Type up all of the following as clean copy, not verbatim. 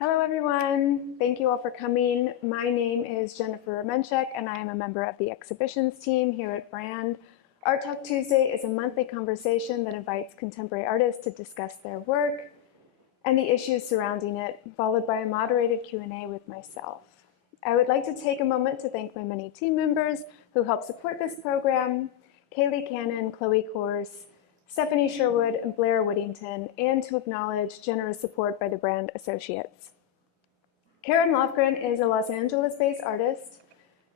Hello everyone, thank you all for coming. My name is Jennifer Remenchik and I am a member of the exhibitions team here at Brand. Art Talk Tuesday is a monthly conversation that invites contemporary artists to discuss their work and the issues surrounding it, followed by a moderated Q&A with myself. I would like to take a moment to thank my many team members who help support this program, Kaylee Cannon, Chloe Kors, Stephanie Sherwood, and Blair Whittington, and to acknowledge generous support by the Brand Associates. Karen Lofgren is a Los Angeles-based artist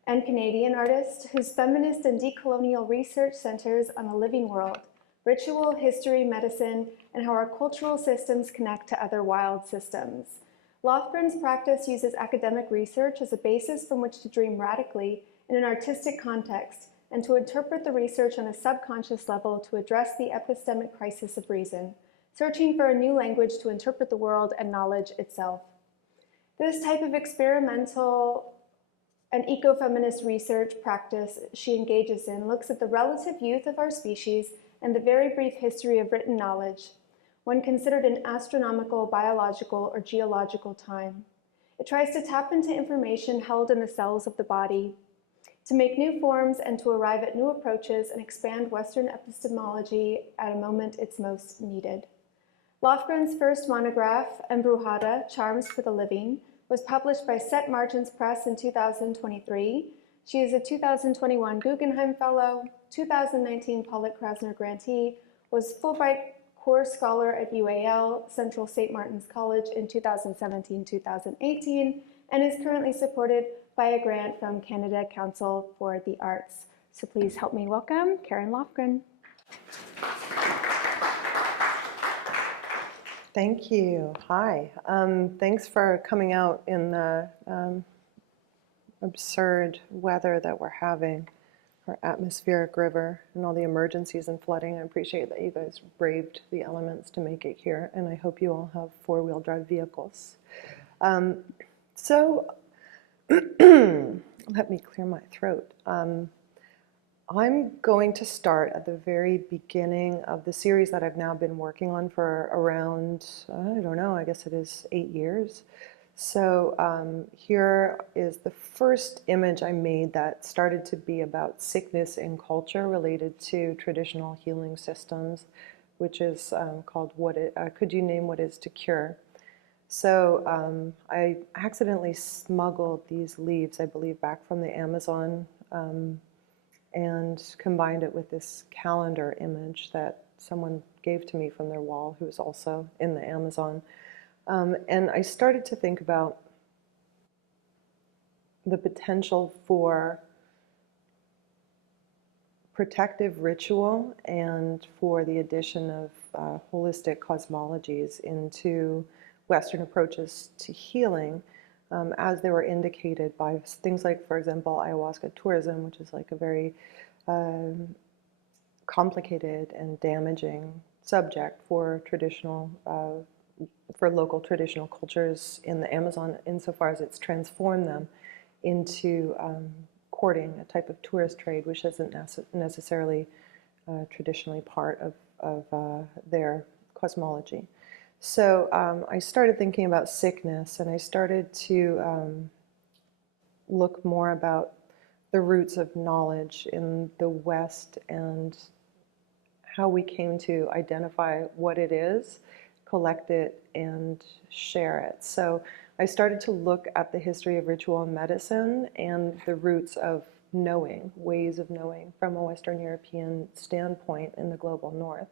and Canadian artist whose feminist and decolonial research centers on a living world, ritual, history, medicine, and how our cultural systems connect to other wild systems. Lofgren's practice uses academic research as a basis from which to dream radically in an artistic context and to interpret the research on a subconscious level to address the epistemic crisis of reason, searching for a new language to interpret the world and knowledge itself. This type of experimental and eco-feminist research practice she engages in looks at the relative youth of our species and the very brief history of written knowledge, when considered in astronomical, biological, or geological time. It tries to tap into information held in the cells of the body, to make new forms and to arrive at new approaches and expand Western epistemology at a moment it's most needed. Lofgren's first monograph, Embrujada, Charms for the Living, was published by Set Margins Press in 2023. She is a 2021 Guggenheim Fellow, 2019 Pollock-Krasner grantee, was Fulbright Core Scholar at UAL, Central St. Martin's College in 2017-2018, and is currently supported by a grant from Canada Council for the Arts. So please help me welcome Karen Lofgren. Thank you. Hi. Thanks for coming out in the absurd weather that we're having, our atmospheric river and all the emergencies and flooding. I appreciate that you guys braved the elements to make it here, and I hope you all have four-wheel drive vehicles. Let me clear my throat. I'm going to start at the very beginning of the series that I've now been working on for around, I don't know, I guess it is 8 years. So here is the first image I made that started to be about sickness in culture related to traditional healing systems, which is called Could You Name What Is to Cure? So I accidentally smuggled these leaves, I believe, back from the Amazon and combined it with this calendar image that someone gave to me from their wall who was also in the Amazon. And I started to think about the potential for protective ritual and for the addition of holistic cosmologies into Western approaches to healing, as they were indicated by things like, for example, ayahuasca tourism, which is like a very complicated and damaging subject for local traditional cultures in the Amazon, insofar as it's transformed them into courting, a type of tourist trade, which isn't necessarily traditionally part of their cosmology. So I started thinking about sickness, and I started to look more about the roots of knowledge in the West and how we came to identify what it is, collect it, and share it. So I started to look at the history of ritual and medicine and the roots of knowing, ways of knowing from a Western European standpoint in the global North.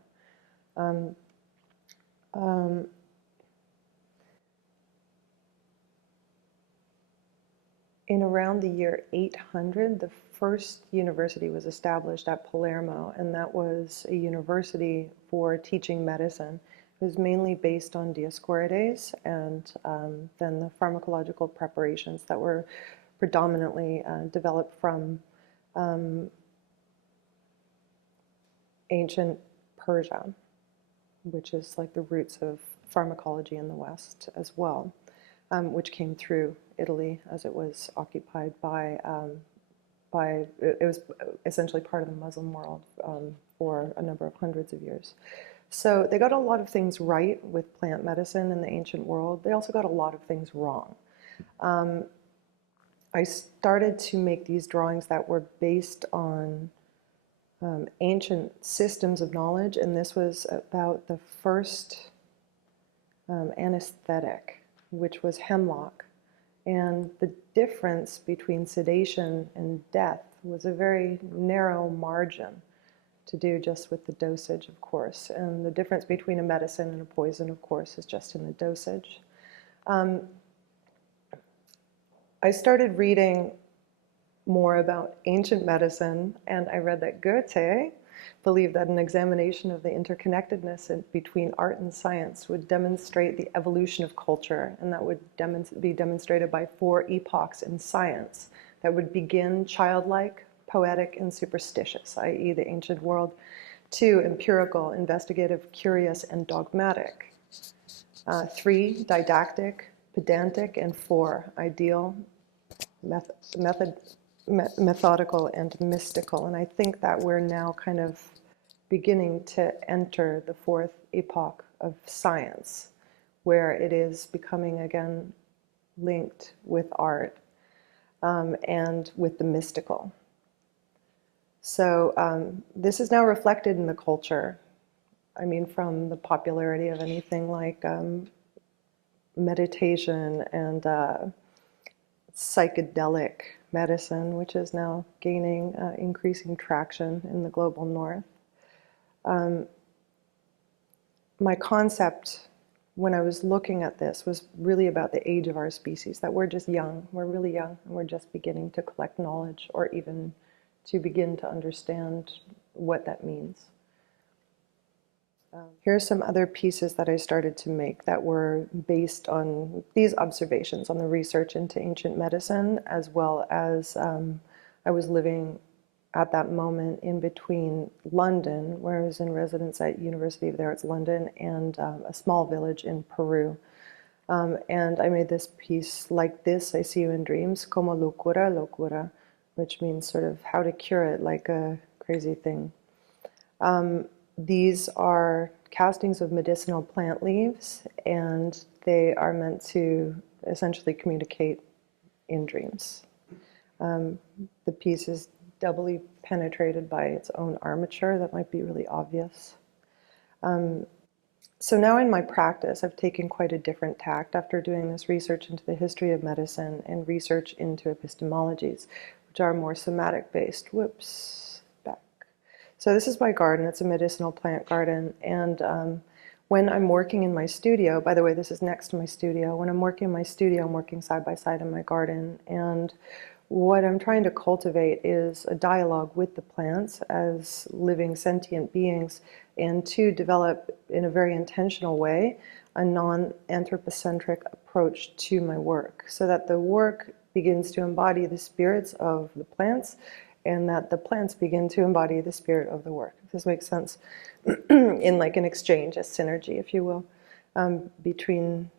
In around the year 800, the first university was established at Palermo, and that was a university for teaching medicine. It was mainly based on Dioscorides and then the pharmacological preparations that were predominantly developed from ancient Persia, which is like the roots of pharmacology in the West as well, which came through Italy as it was occupied by it was essentially part of the Muslim world for a number of hundreds of years. So they got a lot of things right with plant medicine in the ancient world. They also got a lot of things wrong. I started to make these drawings that were based on ancient systems of knowledge, and this was about the first anesthetic, which was hemlock. And the difference between sedation and death was a very narrow margin to do just with the dosage, of course. And the difference between a medicine and a poison, of course, is just in the dosage. I started reading more about ancient medicine, and I read that Goethe believed that an examination of the interconnectedness between art and science would demonstrate the evolution of culture, and that would be demonstrated by 4 epochs in science that would begin childlike, poetic, and superstitious, i.e. the ancient world, 2, empirical, investigative, curious, and dogmatic, 3, didactic, pedantic, and 4, ideal, methodical, and mystical. And I think that we're now kind of beginning to enter the 4th epoch of science, where it is becoming again linked with art and with the mystical. So this is now reflected in the culture. I mean, from the popularity of anything like meditation and psychedelic medicine, which is now gaining increasing traction in the global north. My concept when I was looking at this was really about the age of our species, that we're just young, we're really young, and we're just beginning to collect knowledge or even to begin to understand what that means. Here are some other pieces that I started to make that were based on these observations, on the research into ancient medicine, as well as I was living at that moment in between London, where I was in residence at University of the Arts London, and a small village in Peru. And I made this piece, Like This, I See You in Dreams, como locura, locura, which means sort of how to cure it like a crazy thing. These are castings of medicinal plant leaves, and they are meant to essentially communicate in dreams. The piece is doubly penetrated by its own armature. That might be really obvious. So now in my practice, I've taken quite a different tact after doing this research into the history of medicine and research into epistemologies, which are more somatic-based. Whoops, back. So this is my garden. It's a medicinal plant garden. And when I'm working in my studio, by the way, this is next to my studio. When I'm working in my studio, I'm working side by side in my garden. And what I'm trying to cultivate is a dialogue with the plants as living sentient beings, and to develop in a very intentional way a non-anthropocentric approach to my work, so that the work begins to embody the spirits of the plants, and that the plants begin to embody the spirit of the work. If this makes sense, in like an exchange, a synergy, if you will, between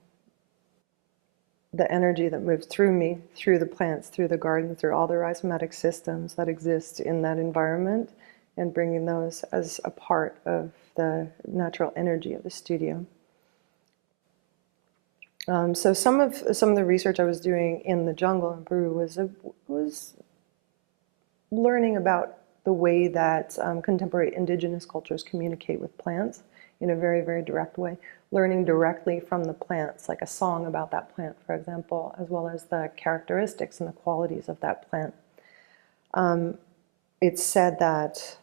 the energy that moves through me, through the plants, through the garden, through all the rhizomatic systems that exist in that environment, and bringing those as a part of the natural energy of the studio. So some of the research I was doing in the jungle in Peru was learning about the way that contemporary indigenous cultures communicate with plants in a very, very direct way. Learning directly from the plants, like a song about that plant, for example, as well as the characteristics and the qualities of that plant. It's said that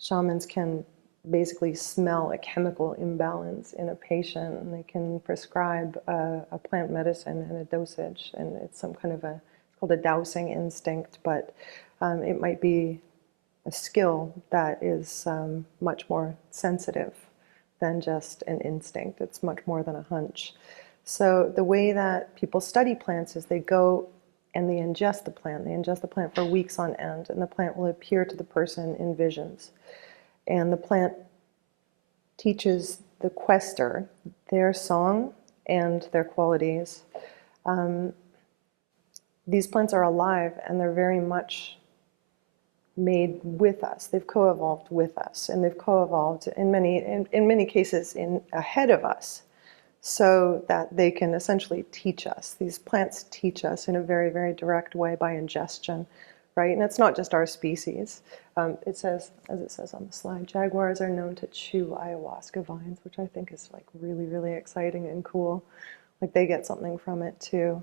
shamans can basically smell a chemical imbalance in a patient, and they can prescribe a plant medicine and a dosage, and it's some kind of it's called a dowsing instinct, but it might be a skill that is much more sensitive than just an instinct. It's much more than a hunch. So the way that people study plants is they go and they ingest the plant. They ingest the plant for weeks on end, and the plant will appear to the person in visions. And the plant teaches the quester their song and their qualities. These plants are alive, and they're very much made with us. They've co-evolved with us, and they've co-evolved in many cases ahead of us, so that they can essentially teach us. These plants teach us in a very, very direct way by ingestion, right? And it's not just our species. It says, as it says on the slide, jaguars are known to chew ayahuasca vines, which I think is like really, really exciting and cool. Like they get something from it too.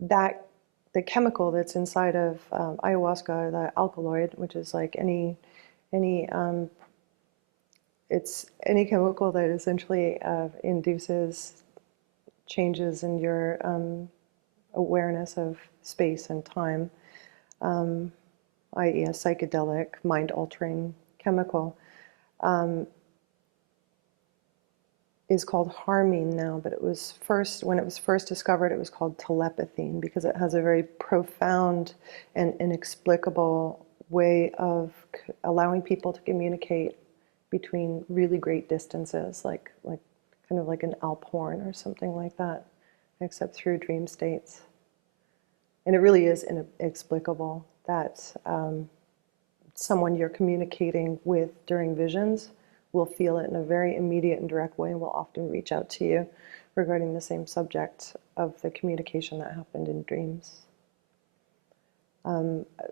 The chemical that's inside of ayahuasca, the alkaloid, which is like it's any chemical that essentially induces changes in your awareness of space and time, i.e. a psychedelic, mind-altering chemical, is called harmine now, but when it was first discovered, it was called telepathine, because it has a very profound and inexplicable way of allowing people to communicate between really great distances, like kind of like an Alp horn or something like that, except through dream states. And it really is inexplicable that someone you're communicating with during visions will feel it in a very immediate and direct way, and will often reach out to you regarding the same subject of the communication that happened in dreams.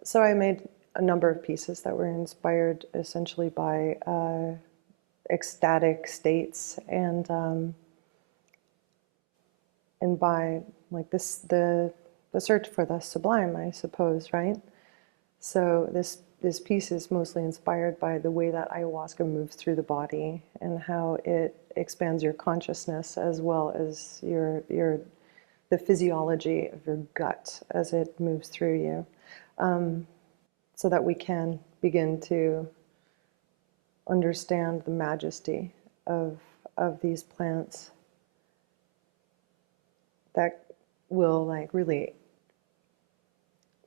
So I made a number of pieces that were inspired essentially by ecstatic states and by like the search for the sublime, I suppose, right? So this piece is mostly inspired by the way that ayahuasca moves through the body and how it expands your consciousness, as well as the physiology of your gut as it moves through you, so that we can begin to understand the majesty of these plants that will like really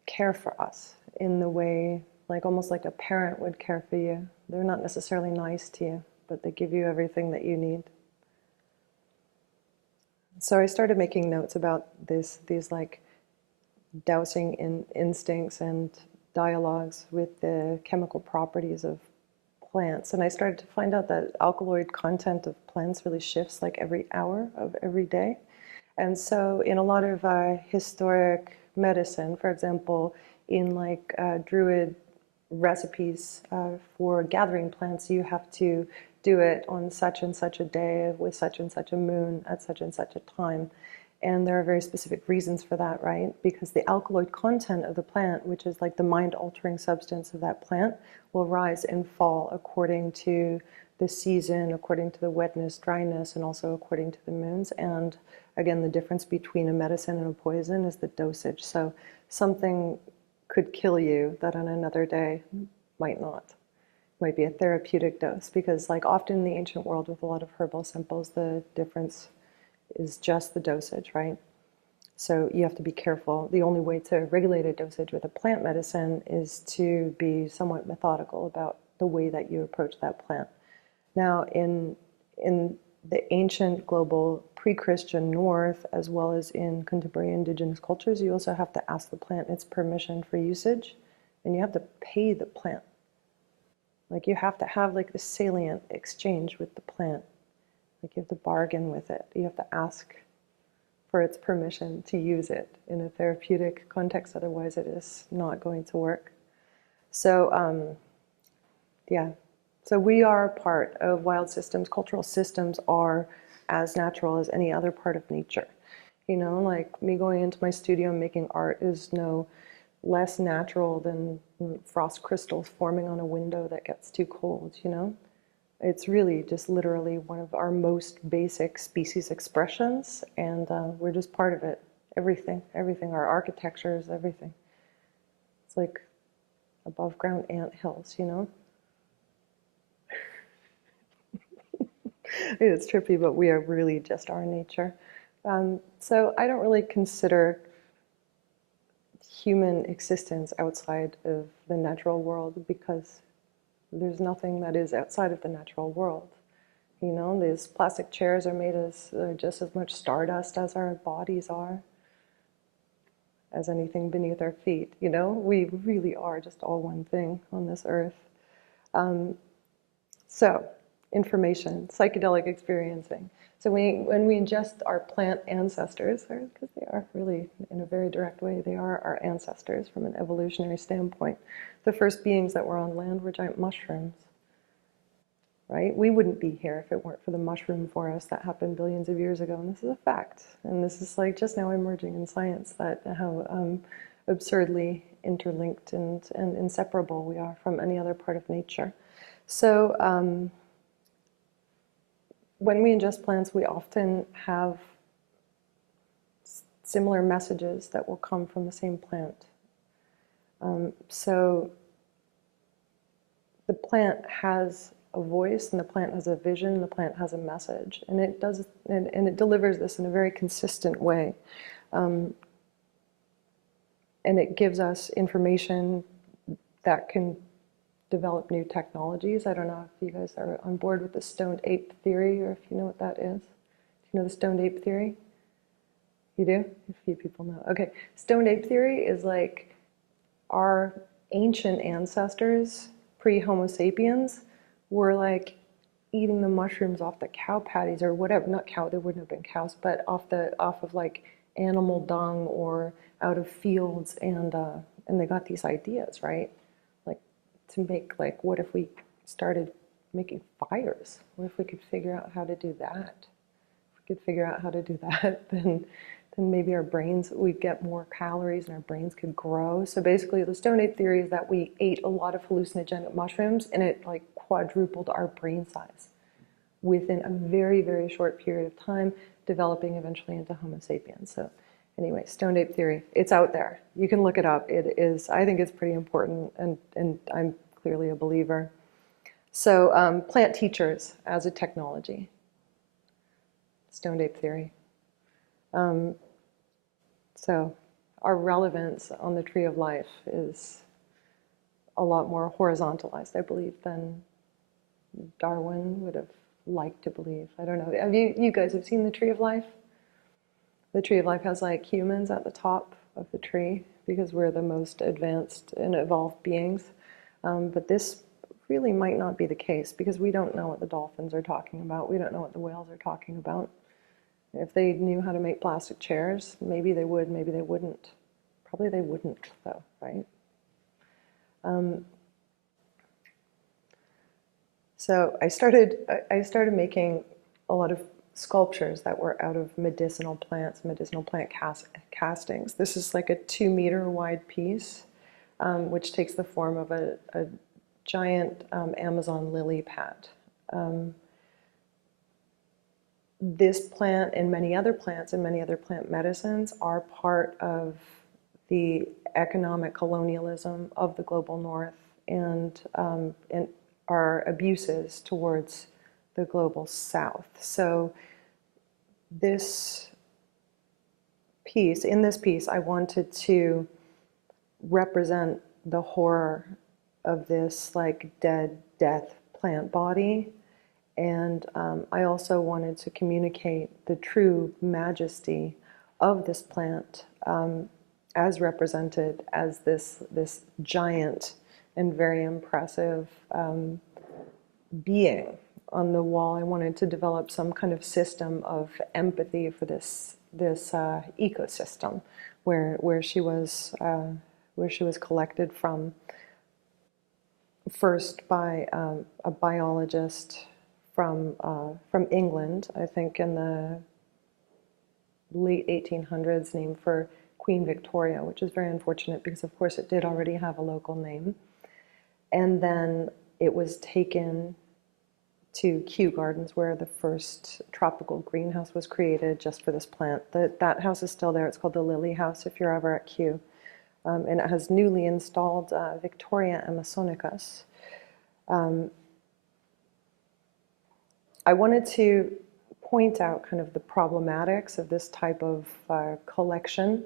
care for us in the way, like almost like a parent would care for you. They're not necessarily nice to you, but they give you everything that you need. So I started making notes about these like dowsing instincts and dialogues with the chemical properties of plants. And I started to find out that alkaloid content of plants really shifts like every hour of every day. And so in a lot of historic medicine, for example, in like druid recipes for gathering plants, you have to do it on such and such a day with such and such a moon at such and such a time. And there are very specific reasons for that, right? Because the alkaloid content of the plant, which is like the mind-altering substance of that plant, will rise and fall according to the season, according to the wetness, dryness, and also according to the moons. And again, the difference between a medicine and a poison is the dosage. So something could kill you that on another day might not. Might be a therapeutic dose, because like often in the ancient world with a lot of herbal simples, the difference is just the dosage, right? So you have to be careful. The only way to regulate a dosage with a plant medicine is to be somewhat methodical about the way that you approach that plant. Now, in the ancient global pre-Christian North, as well as in contemporary indigenous cultures, you also have to ask the plant its permission for usage, and you have to pay the plant. Like you have to have like this salient exchange with the plant. Like you have to bargain with it. You have to ask for its permission to use it in a therapeutic context, otherwise it is not going to work. So yeah, so we are part of wild systems. Cultural systems are as natural as any other part of nature. You know, like me going into my studio and making art is no less natural than frost crystals forming on a window that gets too cold, you know? It's really just literally one of our most basic species expressions, and we're just part of it. Everything, our architecture is everything. It's like above ground ant hills, you know? It's trippy, but we are really just our nature. So I don't really consider human existence outside of the natural world, because there's nothing that is outside of the natural world. You know, these plastic chairs are made as just as much stardust as our bodies are. as anything beneath our feet, you know? We really are just all one thing on this earth. So, information, psychedelic experiencing. So when we ingest our plant ancestors, because they are really, in a very direct way, they are our ancestors from an evolutionary standpoint. The first beings that were on land were giant mushrooms, right? We wouldn't be here if it weren't for the mushroom forest that happened billions of years ago, and this is a fact. And this is like just now emerging in science, that how absurdly interlinked and inseparable we are from any other part of nature. So when we ingest plants, we often have similar messages that will come from the same plant. So the plant has a voice, and the plant has a vision, and the plant has a message, and it does, and it delivers this in a very consistent way, and it gives us information that can develop new technologies. I don't know if you guys are on board with the stoned ape theory, or if you know what that is. Do you know the stoned ape theory? You do? A few people know. Okay, stoned ape theory is like our ancient ancestors, pre-Homo sapiens, were like eating the mushrooms off the cow patties or whatever. Not cow, there wouldn't have been cows, but off of like animal dung or out of fields, and they got these ideas, right? To make, like, what if we started making fires? What if we could figure out how to do that? If we could figure out how to do that, then maybe our brains, we'd get more calories and our brains could grow. So basically the stoned ape theory is that we ate a lot of hallucinogenic mushrooms and it like quadrupled our brain size within a very, very short period of time, developing eventually into Homo sapiens. So anyway, stoned ape theory, it's out there. You can look it up. It is, I think it's pretty important, and I'm clearly a believer. So plant teachers as a technology, stoned ape theory. So our relevance on the tree of life is a lot more horizontalized, I believe, than Darwin would have liked to believe. I don't know. Have you guys have seen the tree of life? The tree of life has like humans at the top of the tree because we're the most advanced and evolved beings. But this really might not be the case because we don't know what the dolphins are talking about. We don't know what the whales are talking about. If they knew how to make plastic chairs, maybe they would, maybe they wouldn't. Probably they wouldn't, though, right? So I started making a lot of sculptures that were out of medicinal plants, medicinal plant castings. This is like a 2-meter wide piece, which takes the form of a giant Amazon lily pad. This plant and many other plants and many other plant medicines are part of the economic colonialism of the global north and our abuses towards the global south. So in this piece, I wanted to represent the horror of this like death plant body. And I also wanted to communicate the true majesty of this plant as represented as this giant and very impressive being on the wall. I wanted to develop some kind of system of empathy for this ecosystem where she was collected from, first by a biologist from England, I think in the late 1800s, named for Queen Victoria, which is very unfortunate because of course it did already have a local name. And then it was taken to Kew Gardens, where the first tropical greenhouse was created just for this plant. That house is still there. It's called the Lily House if you're ever at Kew. And it has newly installed Victoria Amazonicus. I wanted to point out kind of the problematics of this type of collection,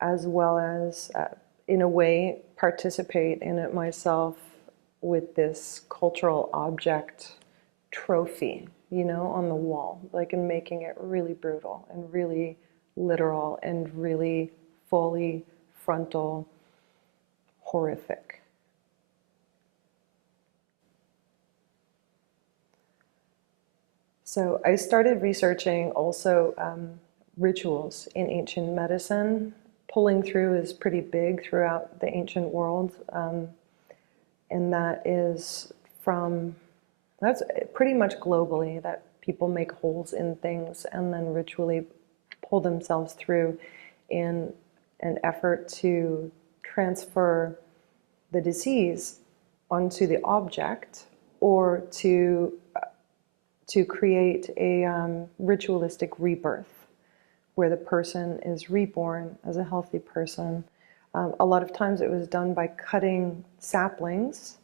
as well as, in a way, participate in it myself with this cultural object trophy, you know, on the wall, like, in making it really brutal and really literal and really fully frontal, horrific. So I started researching also rituals in ancient medicine. Pulling through is pretty big throughout the ancient world, and that's pretty much globally, that people make holes in things and then ritually pull themselves through in an effort to transfer the disease onto the object, or to create a ritualistic rebirth where the person is reborn as a healthy person. A lot of times it was done by cutting saplings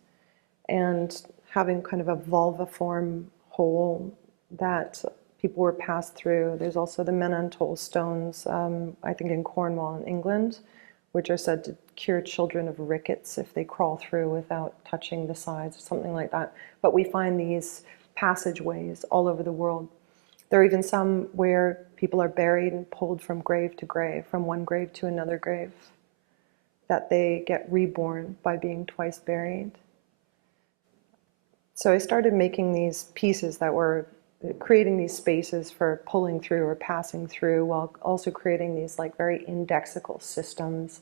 and having kind of a vulviform hole that people were passed through. There's also the Menantol stones, I think in Cornwall in England, which are said to cure children of rickets if they crawl through without touching the sides, or something like that. But we find these passageways all over the world. There are even some where people are buried and pulled from grave to grave, from one grave to another grave, that they get reborn by being twice buried. So I started making these pieces that were creating these spaces for pulling through or passing through, while also creating these like very indexical systems,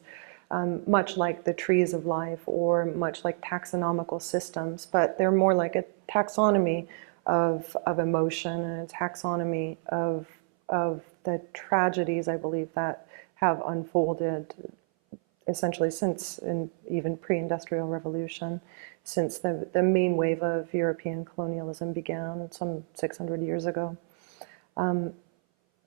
much like the trees of life, or much like taxonomical systems, but they're more like a taxonomy of emotion, and a taxonomy of the tragedies, I believe, that have unfolded essentially since, in even pre-industrial revolution, since the main wave of European colonialism began some 600 years ago.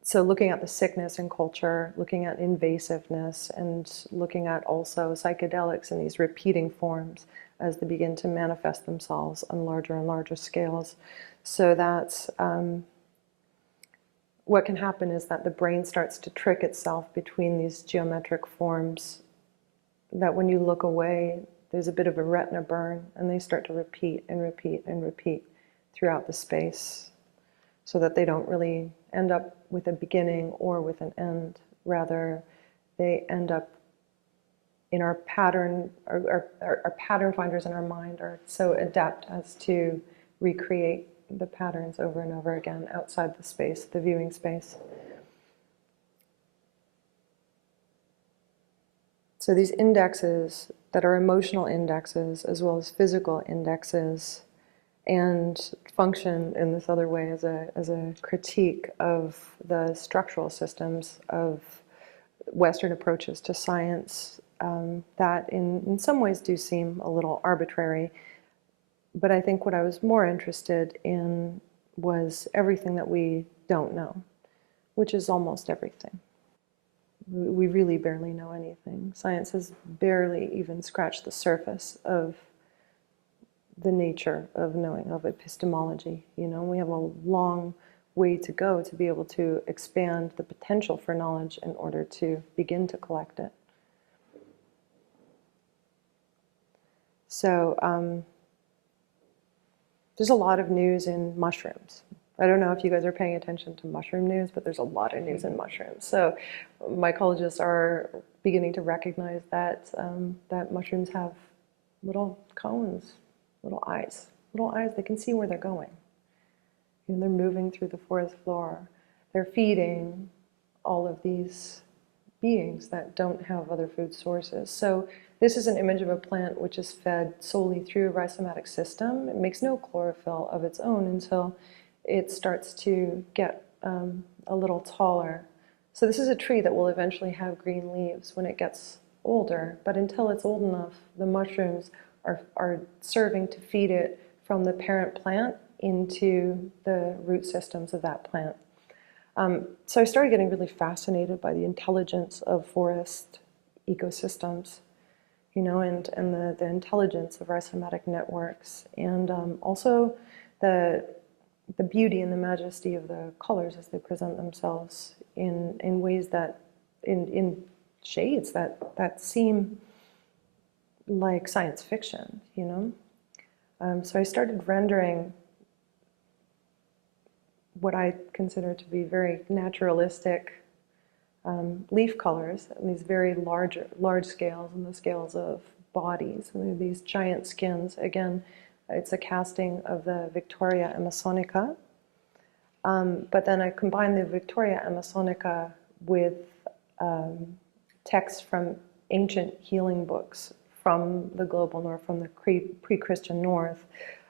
So looking at the sickness in culture, looking at invasiveness, and looking at also psychedelics in these repeating forms as they begin to manifest themselves on larger and larger scales. So that what can happen is that the brain starts to trick itself between these geometric forms, that when you look away, there's a bit of a retina burn, and they start to repeat and repeat and repeat throughout the space, so that they don't really end up with a beginning or with an end. Rather, they end up in our pattern. Our pattern finders in our mind are so adept as to recreate the patterns over and over again outside the space, the viewing space. So these indexes that are emotional indexes, as well as physical indexes, and function in this other way as a critique of the structural systems of Western approaches to science, that in some ways do seem a little arbitrary. But I think what I was more interested in was everything that we don't know, which is almost everything. We really barely know anything. Science has barely even scratched the surface of the nature of knowing, of epistemology. You know, we have a long way to go to be able to expand the potential for knowledge in order to begin to collect it. So there's a lot of news in mushrooms. I don't know if you guys are paying attention to mushroom news, but there's a lot of news in mushrooms. So mycologists are beginning to recognize that that mushrooms have little cones, little eyes. They can see where they're going. And they're moving through the forest floor. They're feeding all of these beings that don't have other food sources. So this is an image of a plant which is fed solely through a rhizomatic system. It makes no chlorophyll of its own until it starts to get a little taller. So this is a tree that will eventually have green leaves when it gets older, but until it's old enough, the mushrooms are serving to feed it from the parent plant into the root systems of that plant. So I started getting really fascinated by the intelligence of forest ecosystems, you know, and the intelligence of rhizomatic networks, and also the beauty and the majesty of the colors as they present themselves in ways that, in shades that seem like science fiction, you know. So I started rendering what I consider to be very naturalistic leaf colors, and these very large scales, and the scales of bodies, and these giant skins. Again, it's a casting of the Victoria Amazonica. But then I combined the Victoria Amazonica with texts from ancient healing books from the global north, from the pre-Christian north.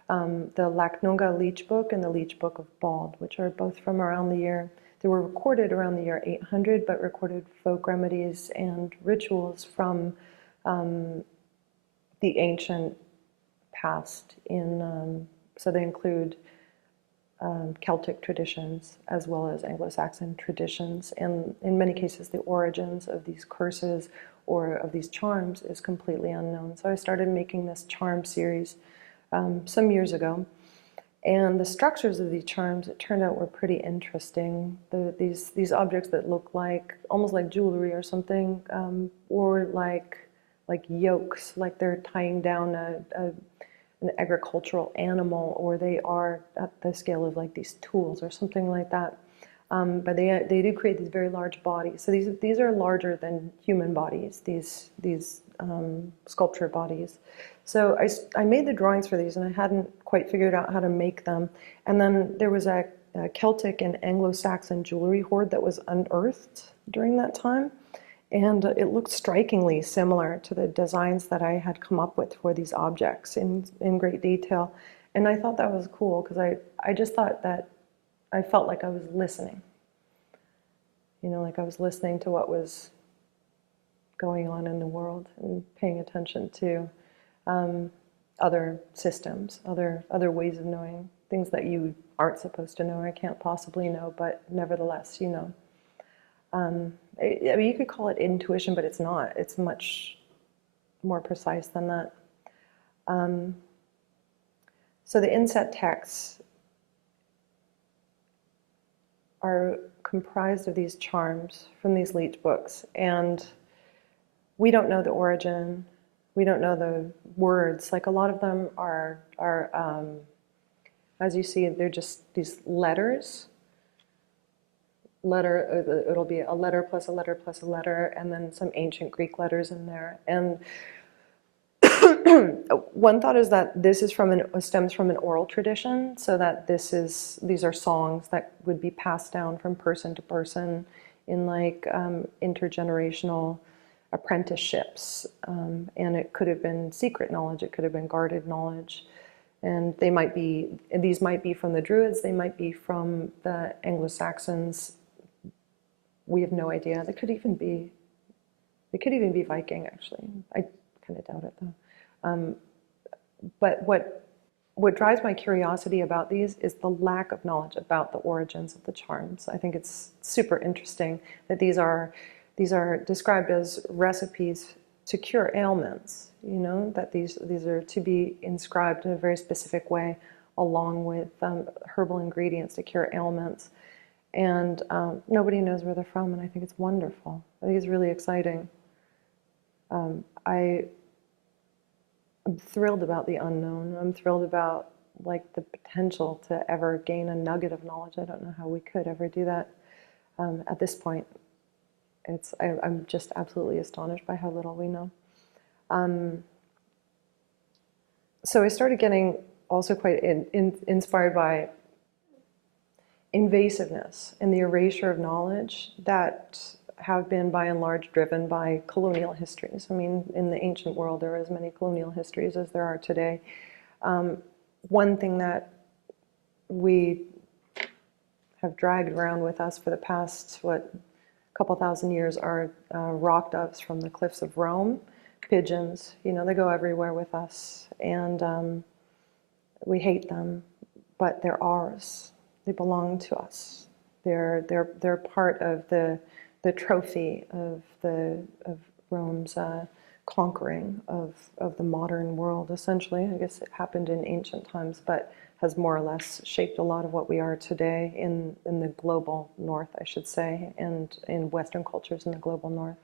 The Laknunga Leech Book and the Leech Book of Bald, which are both from around the year, they were recorded around the year 800, but recorded folk remedies and rituals from the ancient past. So they include Celtic traditions as well as Anglo-Saxon traditions, and in many cases the origins of these curses or of these charms is completely unknown. So I started making this charm series some years ago, and the structures of these charms, it turned out, were pretty interesting. These objects that look like almost like jewelry or something, or like yokes, like they're tying down an agricultural animal, or they are at the scale of like these tools or something like that. But they do create these very large bodies. So these are larger than human bodies, these sculpture bodies. So I made the drawings for these, and I hadn't quite figured out how to make them. And then there was a Celtic and Anglo-Saxon jewelry hoard that was unearthed during that time. And it looked strikingly similar to the designs that I had come up with for these objects in great detail. And I thought that was cool, because I just thought that I felt like I was listening. You know, like I was listening to what was going on in the world and paying attention to other systems, other ways of knowing, things that you aren't supposed to know or can't possibly know, but nevertheless, you know. I mean, you could call it intuition, but it's not. It's much more precise than that. So the inset texts are comprised of these charms from these leech books, and we don't know the origin. We don't know the words. Like, a lot of them are as you see, they're just these letters. It'll be a letter plus a letter plus a letter, and then some ancient Greek letters in there. And one thought is that this is stems from an oral tradition, so that these are songs that would be passed down from person to person in like intergenerational apprenticeships, and it could have been secret knowledge, it could have been guarded knowledge, and these might be from the Druids, they might be from the Anglo-Saxons. We have no idea. They could even be Viking, actually. I kind of doubt it, though. But what drives my curiosity about these is the lack of knowledge about the origins of the charms. I think it's super interesting that these are described as recipes to cure ailments. You know, that these are to be inscribed in a very specific way, along with herbal ingredients to cure ailments. And nobody knows where they're from, and I think it's wonderful. I think it's really exciting. I'm thrilled about the unknown. I'm thrilled about like the potential to ever gain a nugget of knowledge. I don't know how we could ever do that at this point. I'm just absolutely astonished by how little we know. So I started getting also quite inspired by invasiveness and the erasure of knowledge that have been by and large driven by colonial histories. I mean, in the ancient world, there are as many colonial histories as there are today. One thing that we have dragged around with us for the past, couple thousand years are rock doves from the cliffs of Rome, pigeons. You know, they go everywhere with us, and we hate them, but they're ours. They belong to us. They're part of the trophy of Rome's conquering of the modern world. Essentially, I guess it happened in ancient times, but has more or less shaped a lot of what we are today in the global north, I should say, and in Western cultures in the global north.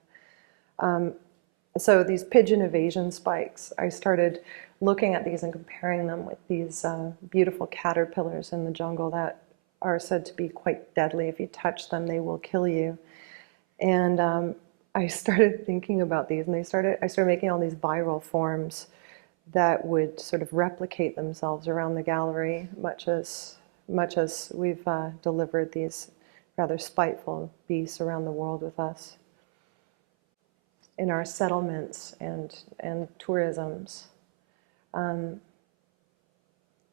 So these pigeon evasion spikes, I started looking at these and comparing them with these beautiful caterpillars in the jungle that are said to be quite deadly. If you touch them, they will kill you. And I started thinking about these, and I started making all these viral forms that would sort of replicate themselves around the gallery, much as we've delivered these rather spiteful beasts around the world with us in our settlements and tourisms, and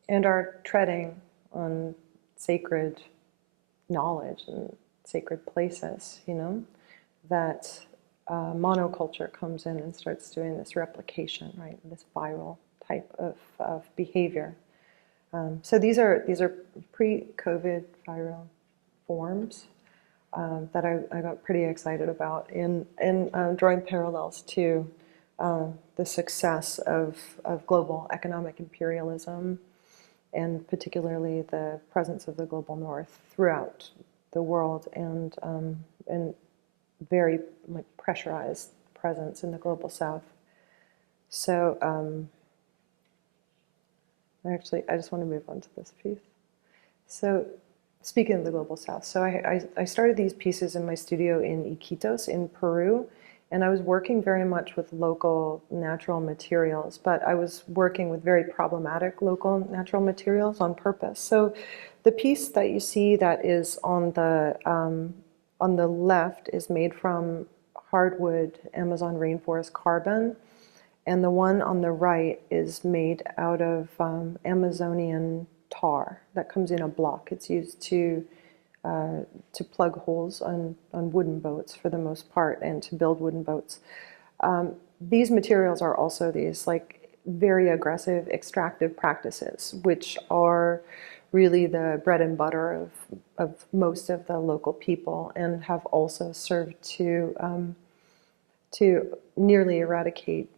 our treading on sacred knowledge and sacred places, you know, that monoculture comes in and starts doing this replication, right? This viral type of behavior. So these are pre-COVID viral forms that I got pretty excited about in drawing parallels to the success of global economic imperialism, and particularly the presence of the global north throughout the world, and very like pressurized presence in the global south. So actually, I just want to move on to this piece. So speaking of the global south, so I started these pieces in my studio in Iquitos in Peru, and I was working very much with local natural materials, but I was working with very problematic local natural materials on purpose. So the piece that you see that is on the left is made from hardwood Amazon rainforest carbon, and the one on the right is made out of Amazonian tar that comes in a block. It's used to plug holes on wooden boats for the most part, and to build wooden boats. These materials are also these like very aggressive extractive practices, which are really the bread and butter of most of the local people, and have also served to nearly eradicate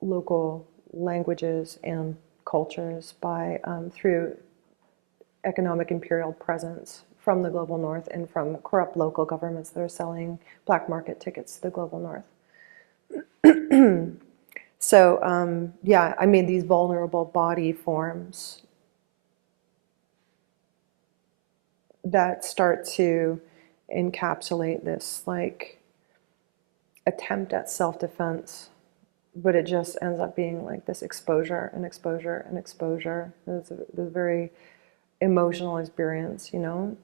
local languages and cultures by through economic imperial presence from the global north and from corrupt local governments that are selling black market tickets to the global north. So yeah, I made these vulnerable body forms that start to encapsulate this like attempt at self-defense, but it just ends up being like this exposure and exposure and exposure. It's a very emotional experience, you know,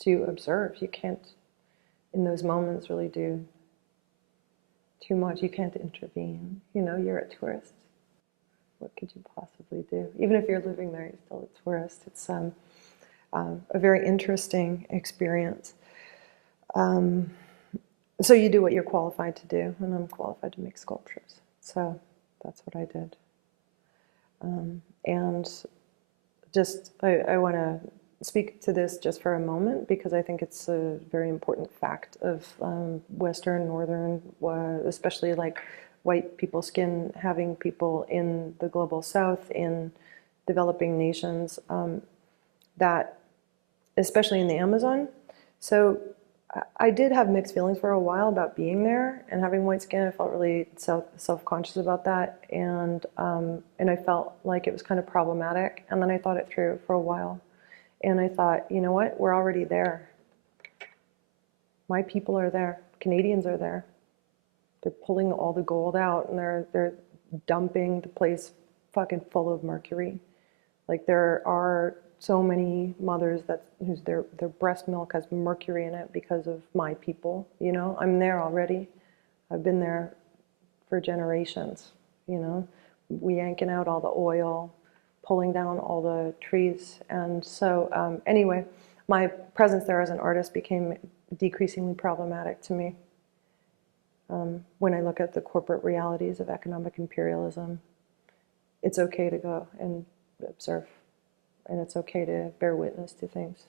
to observe. You can't, in those moments, really do too much. You can't intervene. You know, you're a tourist. What could you possibly do? Even if you're living there, you're still a tourist. It's a very interesting experience. So you do what you're qualified to do, and I'm qualified to make sculptures. So that's what I did. And just, I want to speak to this just for a moment, because I think it's a very important fact of Western, Northern, especially like white people skin having people in the global South, in developing nations, that, especially in the Amazon. So I did have mixed feelings for a while about being there and having white skin. I felt really self-conscious about that, and I felt like it was kind of problematic. And then I thought it through for a while, and I thought, you know what? We're already there. My people are there. Canadians are there. They're pulling all the gold out, and they're dumping the place fucking full of mercury. Like, there are so many mothers whose their breast milk has mercury in it because of my people, you know? I'm there already. I've been there for generations, you know? We yanking out all the oil, pulling down all the trees. And so anyway, my presence there as an artist became decreasingly problematic to me. When I look at the corporate realities of economic imperialism, it's okay to go and observe. And it's okay to bear witness to things,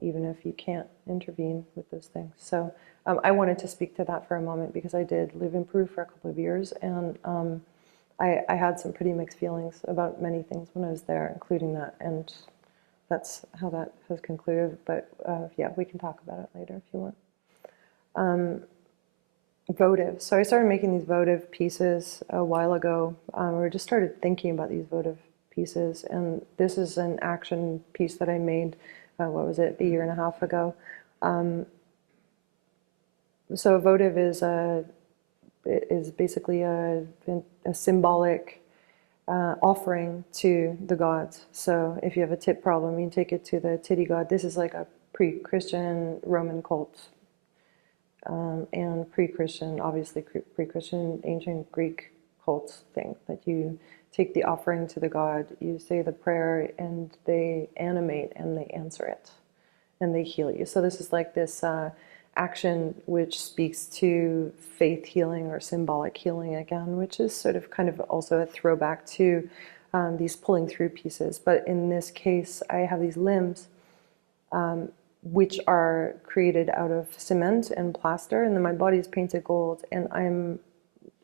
even if you can't intervene with those things. So I wanted to speak to that for a moment, because I did live in Peru for a couple of years, and I had some pretty mixed feelings about many things when I was there, including that. And that's how that has concluded. But yeah, we can talk about it later if you want. Votive. So I started making these votive pieces a while ago. We just started thinking about these votive pieces, and this is an action piece that I made, what was it, a year and a half ago, So a votive is basically a symbolic offering to the gods. So if you have a tit problem, you take it to the titty god. This is like a pre-Christian Roman cult, and pre-Christian, obviously pre-Christian ancient Greek cult thing, that you take the offering to the god, you say the prayer, and they animate and they answer it, and they heal you. So this is like this action which speaks to faith healing or symbolic healing again, which is sort of kind of also a throwback to these pulling through pieces. But in this case, I have these limbs which are created out of cement and plaster, and then my body is painted gold, and I'm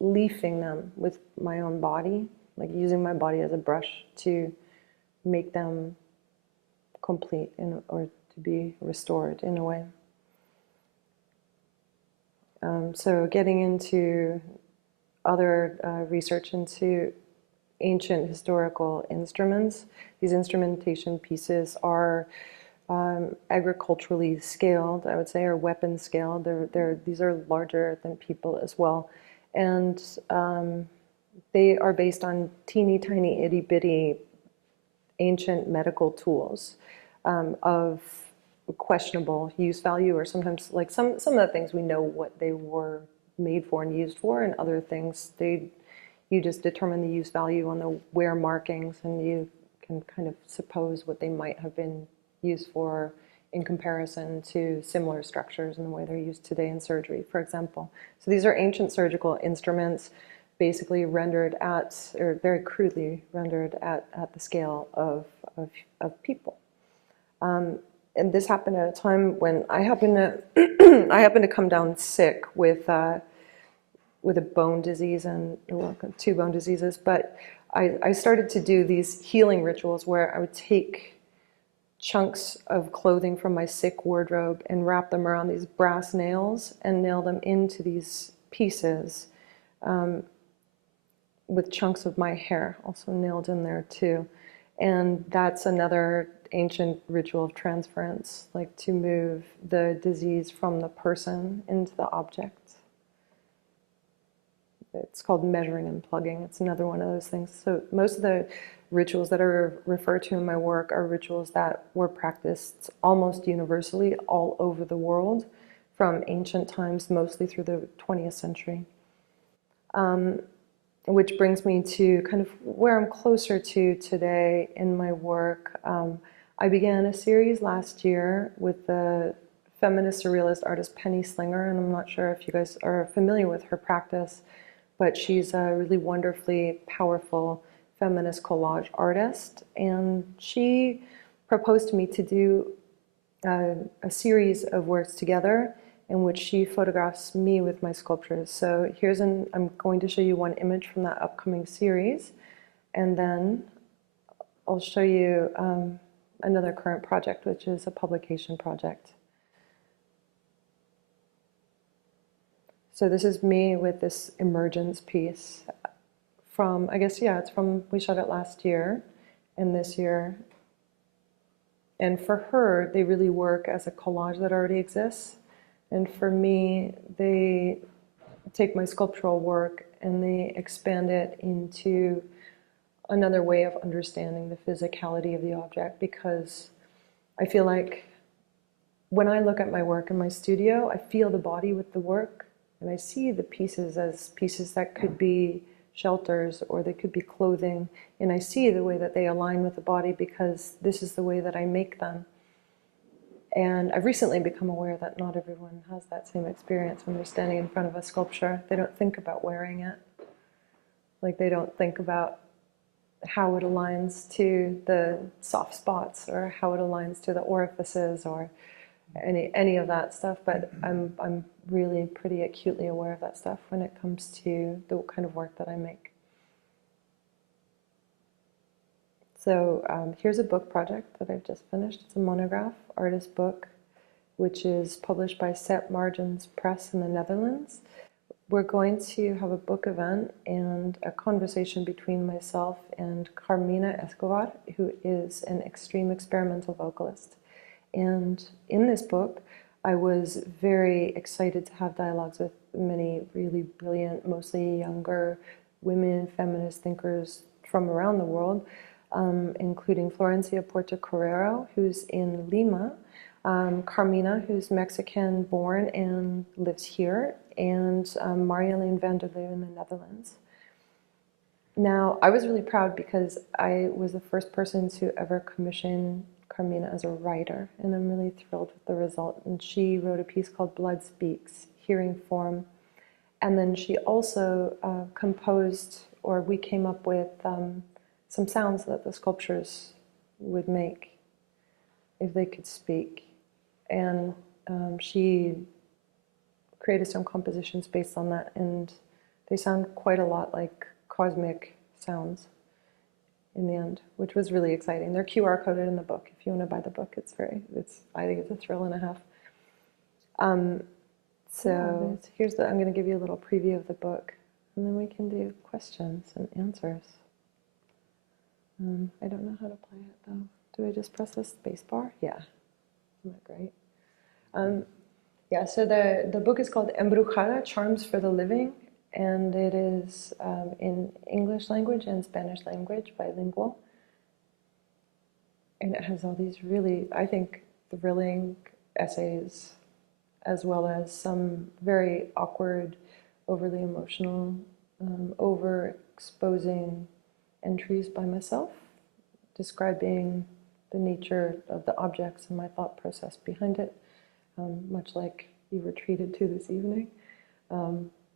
leafing them with my own body, like using my body as a brush to make them complete or to be restored in a way. So getting into other research into ancient historical instruments, these instrumentation pieces are agriculturally scaled, I would say, or weapon scaled. These are larger than people as well. And they are based on teeny tiny itty bitty ancient medical tools of questionable use value, or sometimes like some of the things we know what they were made for and used for, and other things you just determine the use value on the wear markings, and you can kind of suppose what they might have been used for in comparison to similar structures in the way they're used today in surgery, for example. So these are ancient surgical instruments, basically rendered at, or very crudely rendered at the scale of people. And this happened at a time when I happened to come down sick with a bone disease, and well, 2 bone diseases. But I started to do these healing rituals where I would take chunks of clothing from my sick wardrobe and wrap them around these brass nails and nail them into these pieces, with chunks of my hair also nailed in there too. And that's another ancient ritual of transference, like to move the disease from the person into the object. It's called measuring and plugging. It's another one of those things. So most of the rituals that are referred to in my work are rituals that were practiced almost universally all over the world from ancient times, mostly through the 20th century. Which brings me to kind of where I'm closer to today in my work. I began a series last year with the feminist surrealist artist Penny Slinger, and I'm not sure if you guys are familiar with her practice, but she's a really wonderfully powerful feminist collage artist, and she proposed to me to do a series of works together in which she photographs me with my sculptures. So I'm going to show you one image from that upcoming series, and then I'll show you another current project, which is a publication project. So this is me with this emergence piece from, I guess, yeah, it's from, we shot it last year and this year. And for her, they really work as a collage that already exists. And for me, they take my sculptural work and they expand it into another way of understanding the physicality of the object, because I feel like when I look at my work in my studio, I feel the body with the work, and I see the pieces as pieces that could be shelters or they could be clothing, and I see the way that they align with the body because this is the way that I make them. And I've recently become aware that not everyone has that same experience when they're standing in front of a sculpture. They don't think about wearing it. Like, they don't think about how it aligns to the soft spots or how it aligns to the orifices or any of that stuff. But I'm really pretty acutely aware of that stuff when it comes to the kind of work that I make. So here's a book project that I've just finished. It's a monograph, artist book, which is published by Set Margins Press in the Netherlands. We're going to have a book event and a conversation between myself and Carmina Escobar, who is an extreme experimental vocalist. And in this book, I was very excited to have dialogues with many really brilliant, mostly younger women, feminist thinkers from around the world, including Florencia Portocarrero, who's in Lima, Carmina, who's Mexican-born and lives here, and Marjolein van der Leeuw in the Netherlands. Now, I was really proud because I was the first person to ever commission Carmina as a writer, and I'm really thrilled with the result. And she wrote a piece called Blood Speaks, Hearing Form. And then she also composed, or we came up with some sounds that the sculptures would make if they could speak. And she created some compositions based on that, and they sound quite a lot like cosmic sounds in the end, which was really exciting. They're QR coded in the book. If you want to buy the book, I think it's a thrill and a half. So here's I'm going to give you a little preview of the book, and then we can do questions and answers. I don't know how to play it though. Do I just press the space bar? Yeah. Isn't that great? Yeah, so the book is called Embrujada, Charms for the Living, and it is in English language and Spanish language, bilingual. And it has all these really, I think, thrilling essays, as well as some very awkward, overly emotional, overexposing entries by myself, describing the nature of the objects and my thought process behind it, much like you were treated to this evening.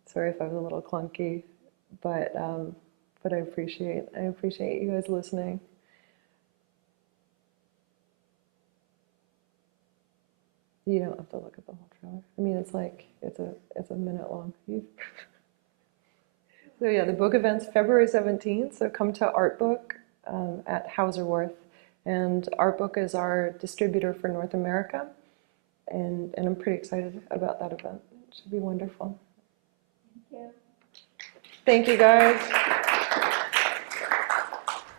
Sorry if I was a little clunky, but I appreciate you guys listening. You don't have to look at the whole trailer. I mean, it's a minute long. So yeah, the book event's February 17th. So come to Artbook at Hauserworth, and Artbook is our distributor for North America, and I'm pretty excited about that event. It should be wonderful. Thank you. Thank you, guys.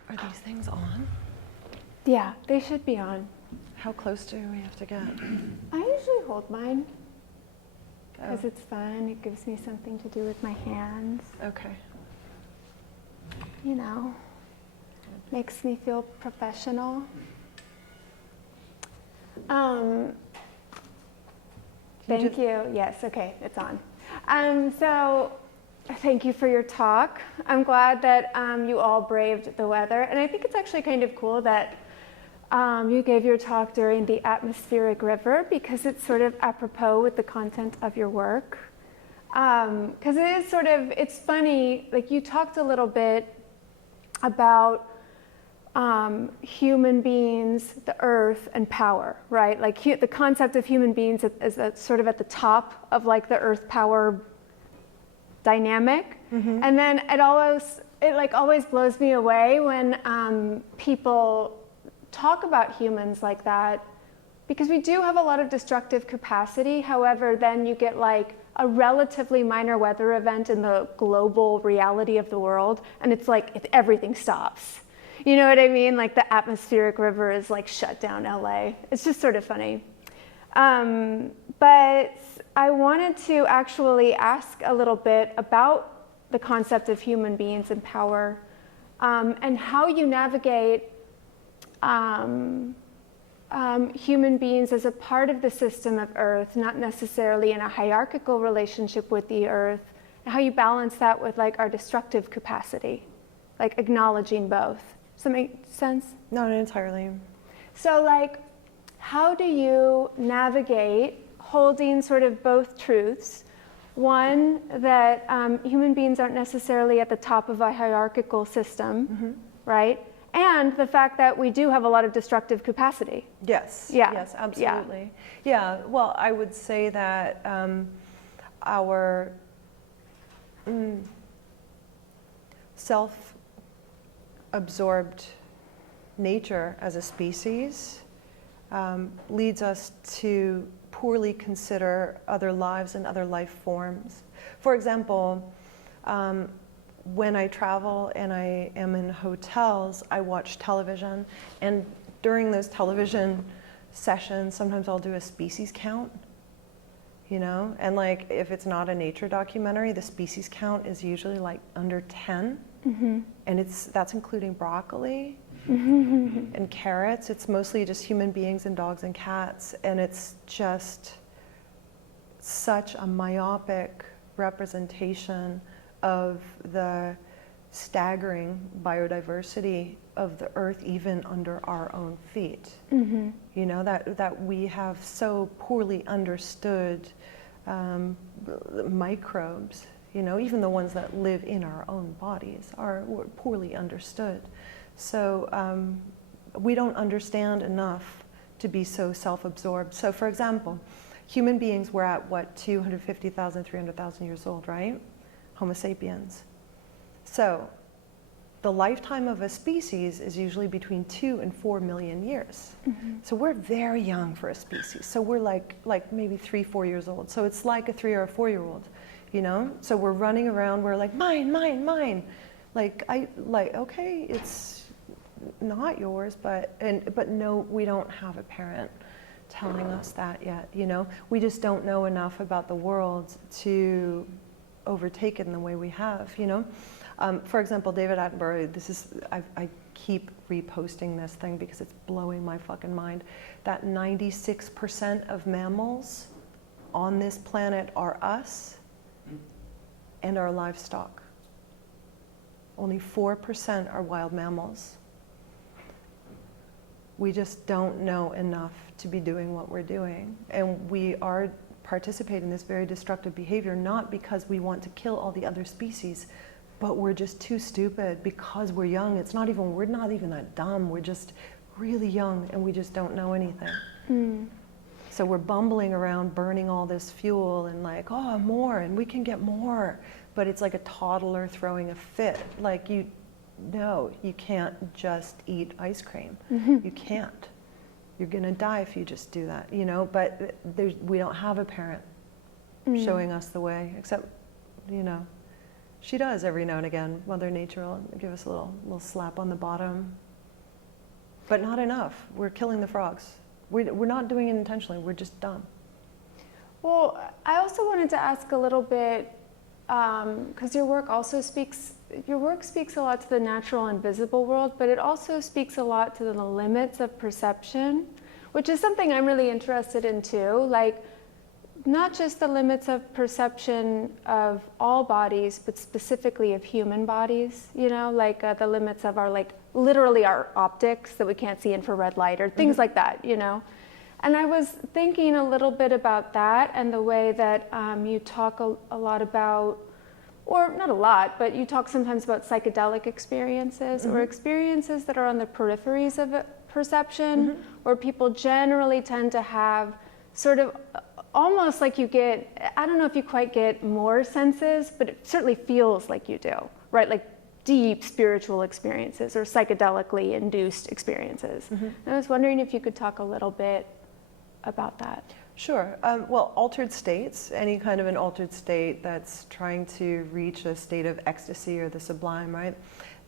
Are these things on? Yeah, they should be on. How close do we have to get? I usually hold mine because it's fun. It gives me something to do with my hands. Okay. You know, makes me feel professional. Thank you. Yes, okay, it's on. So thank you for your talk. I'm glad that you all braved the weather. And I think it's actually kind of cool that you gave your talk during the atmospheric river, because it's sort of apropos with the content of your work. Because it is it's funny, like you talked a little bit about human beings, the earth, and power, right? Like the concept of human beings is sort of at the top of like the earth power dynamic. Mm-hmm. And then it always blows me away when people talk about humans like that, because we do have a lot of destructive capacity. However, then you get like a relatively minor weather event in the global reality of the world, and it's like everything stops. You know what I mean? Like the atmospheric river is like shut down LA. It's just sort of funny. But I wanted to actually ask a little bit about the concept of human beings and power, and how you navigate human beings as a part of the system of Earth, not necessarily in a hierarchical relationship with the Earth, and how you balance that with like our destructive capacity, like acknowledging both. Does that make sense? Not entirely. So like, how do you navigate holding sort of both truths? One, that human beings aren't necessarily at the top of a hierarchical system, mm-hmm. right? And the fact that we do have a lot of destructive capacity. Yes. Yeah. Yes, absolutely. Yeah. Well, I would say that our self-absorbed nature as a species leads us to poorly consider other lives and other life forms. For example, when I travel and I am in hotels, I watch television, and during those television sessions, sometimes I'll do a species count, you know? And like, if it's not a nature documentary, the species count is usually like under 10. And that's including broccoli and carrots. It's mostly just human beings and dogs and cats. And it's just such a myopic representation of the staggering biodiversity of the earth, even under our own feet. You know, that we have so poorly understood microbes, you know, even the ones that live in our own bodies are poorly understood. So we don't understand enough to be so self-absorbed. So for example, human beings were at what, 250,000, 300,000 years old, right? Homo sapiens. So the lifetime of a species is usually between 2 and 4 million years. So we're very young for a species. So we're like maybe 3, 4 years old. So it's like a 3 or a 4-year-old, you know? So we're running around, we're like, mine, mine, mine. Okay, it's not yours, but no, we don't have a parent telling us that yet, you know? We just don't know enough about the world to overtake it in the way we have, you know? For example, David Attenborough, I keep reposting this thing because it's blowing my fucking mind, that 96% of mammals on this planet are us and our livestock. Only 4% are wild mammals. We just don't know enough to be doing what we're doing. And we are participating in this very destructive behavior, not because we want to kill all the other species, but we're just too stupid because we're young. We're not even that dumb. We're just really young and we just don't know anything. So we're bumbling around burning all this fuel and like, oh, more, and we can get more. But it's like a toddler throwing a fit. Like, no, you can't just eat ice cream. You can't. You're gonna die if you just do that, you know? But we don't have a parent showing us the way, except, you know, she does every now and again. Mother Nature will give us a little slap on the bottom. But not enough. We're killing the frogs. We're not doing it intentionally. We're just dumb. Well, I also wanted to ask a little bit, because your work speaks a lot to the natural and visible world, but it also speaks a lot to the limits of perception, which is something I'm really interested in too. Like, not just the limits of perception of all bodies, but specifically of human bodies, you know, like the limits of our, like, literally our optics, that we can't see infrared light or things like that, you know. And I was thinking a little bit about that and the way that you talk a lot about, or not a lot, but you talk sometimes about psychedelic experiences or experiences that are on the peripheries of perception, where people generally tend to have sort of almost like you get, I don't know if you quite get more senses, but it certainly feels like you do, right? Like deep spiritual experiences or psychedelically induced experiences. And I was wondering if you could talk a little bit about that. Sure. Well, altered states, any kind of an altered state that's trying to reach a state of ecstasy or the sublime, right?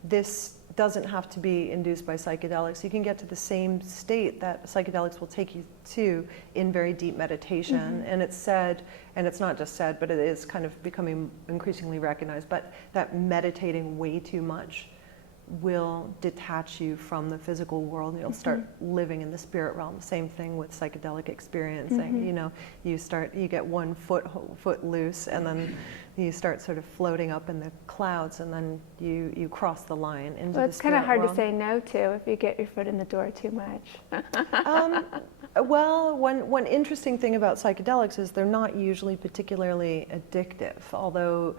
This doesn't have to be induced by psychedelics. You can get to the same state that psychedelics will take you to in very deep meditation. And it's said, and it's not just said, but it is kind of becoming increasingly recognized, but that meditating way too much will detach you from the physical world. You'll start living in the spirit realm. Same thing with psychedelic experiencing. You know, you get one foot loose, and then you start sort of floating up in the clouds, and then you cross the line into the spirit world. Well, it's kind of hard to say no to if you get your foot in the door too much. Well, one interesting thing about psychedelics is they're not usually particularly addictive, although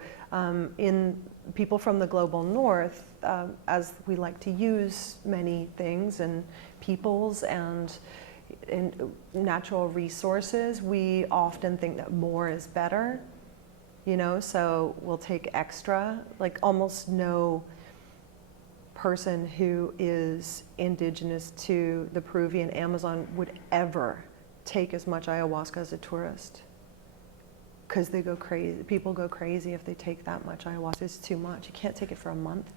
in people from the global north, as we like to use many things and peoples and natural resources, we often think that more is better, you know, so we'll take extra. Like, almost no person who is indigenous to the Peruvian Amazon would ever take as much ayahuasca as a tourist, because they go crazy. People go crazy if they take that much ayahuasca. It's too much. You can't take it for a month.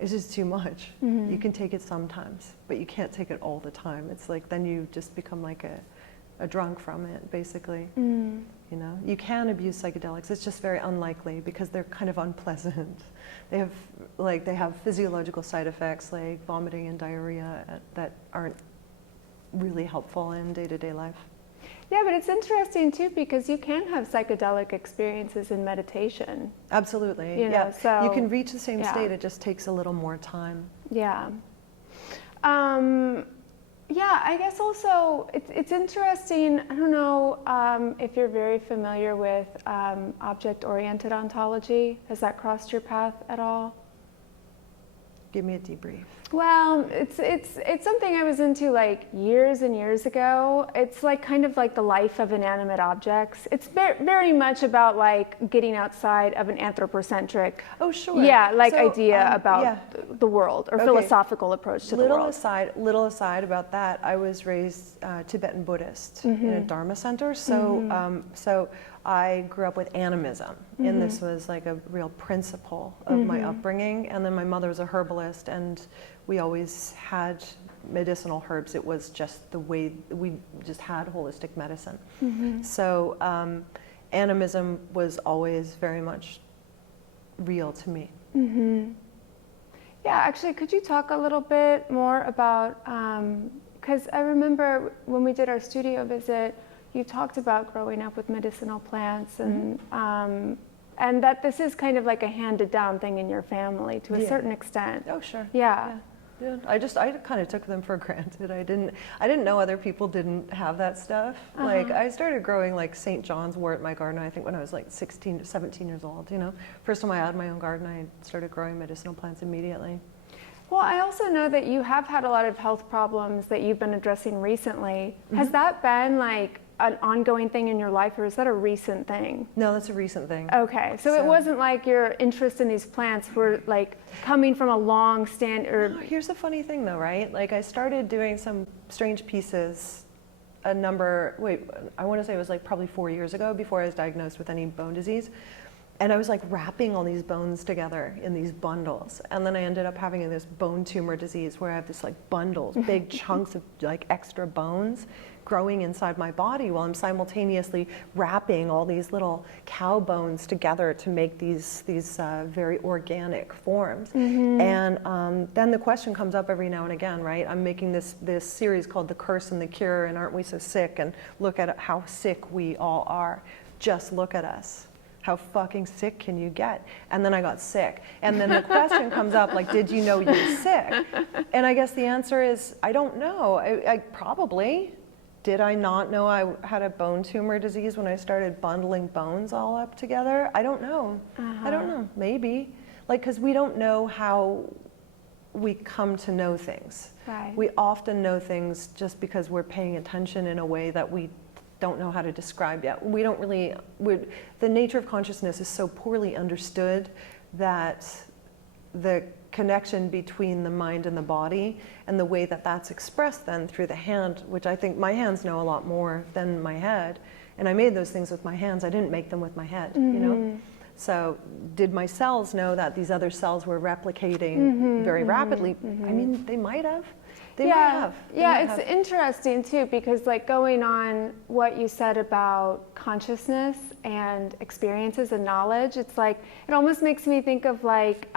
It's just too much. You can take it sometimes, but you can't take it all the time. It's like, then you just become like a drunk from it, basically. You you know? You can abuse psychedelics, it's just very unlikely because they're kind of unpleasant. They have physiological side effects like vomiting and diarrhea that aren't really helpful in day-to-day life. Yeah, but it's interesting too because you can have psychedelic experiences in meditation. Absolutely, You know, so, you can reach the same yeah. state, it just takes a little more time. Yeah. Yeah, I guess also it's interesting, I don't know if you're very familiar with object-oriented ontology. Has that crossed your path at all? Give me a debrief. Well, it's something I was into like years and years ago. It's like kind of like the life of inanimate objects. It's very much about like getting outside of an anthropocentric, oh sure, idea about the world or philosophical approach to the world. Little aside about that. I was raised Tibetan Buddhist in a Dharma center, so I grew up with animism, and this was like a real principle of my upbringing. And then my mother was a herbalist, and we always had medicinal herbs. It was just the way we just had holistic medicine. So animism was always very much real to me. Yeah, actually, could you talk a little bit more about, because I remember when we did our studio visit, you talked about growing up with medicinal plants and that this is kind of like a handed down thing in your family to a certain extent. Oh, sure. Yeah. I kind of took them for granted. I didn't know other people didn't have that stuff. Like I started growing like St. John's wort in my garden, I think when I was like 16 to 17 years old, you know. First time I had my own garden, I started growing medicinal plants immediately. Well, I also know that you have had a lot of health problems that you've been addressing recently. Has that been like an ongoing thing in your life, or is that a recent thing? No, that's a recent thing. Okay, so it wasn't like your interest in these plants were like coming from a long stand or... No, here's the funny thing though, right? Like I started doing some strange pieces I want to say it was like probably 4 years ago before I was diagnosed with any bone disease. And I was like wrapping all these bones together in these bundles. And then I ended up having this bone tumor disease where I have this like bundles, big chunks of like extra bones growing inside my body while I'm simultaneously wrapping all these little cow bones together to make these very organic forms. And then the question comes up every now and again, right? I'm making this series called The Curse and the Cure, and Aren't We So Sick? And look at how sick we all are. Just look at us. How fucking sick can you get? And then I got sick. And then the question comes up like, did you know you were sick? And I guess the answer is, I don't know. I probably. Did I not know I had a bone tumor disease when I started bundling bones all up together? I don't know. I don't know, maybe. Like, because we don't know how we come to know things. Right. We often know things just because we're paying attention in a way that we don't know how to describe yet. We don't really, the nature of consciousness is so poorly understood that the connection between the mind and the body and the way that that's expressed then through the hand, which I think my hands know a lot more than my head. And I made those things with my hands. I didn't make them with my head, you know? So did my cells know that these other cells were replicating very rapidly? I mean, they might have. They might have. It's interesting too, because like going on what you said about consciousness and experiences and knowledge, it's like, it almost makes me think of like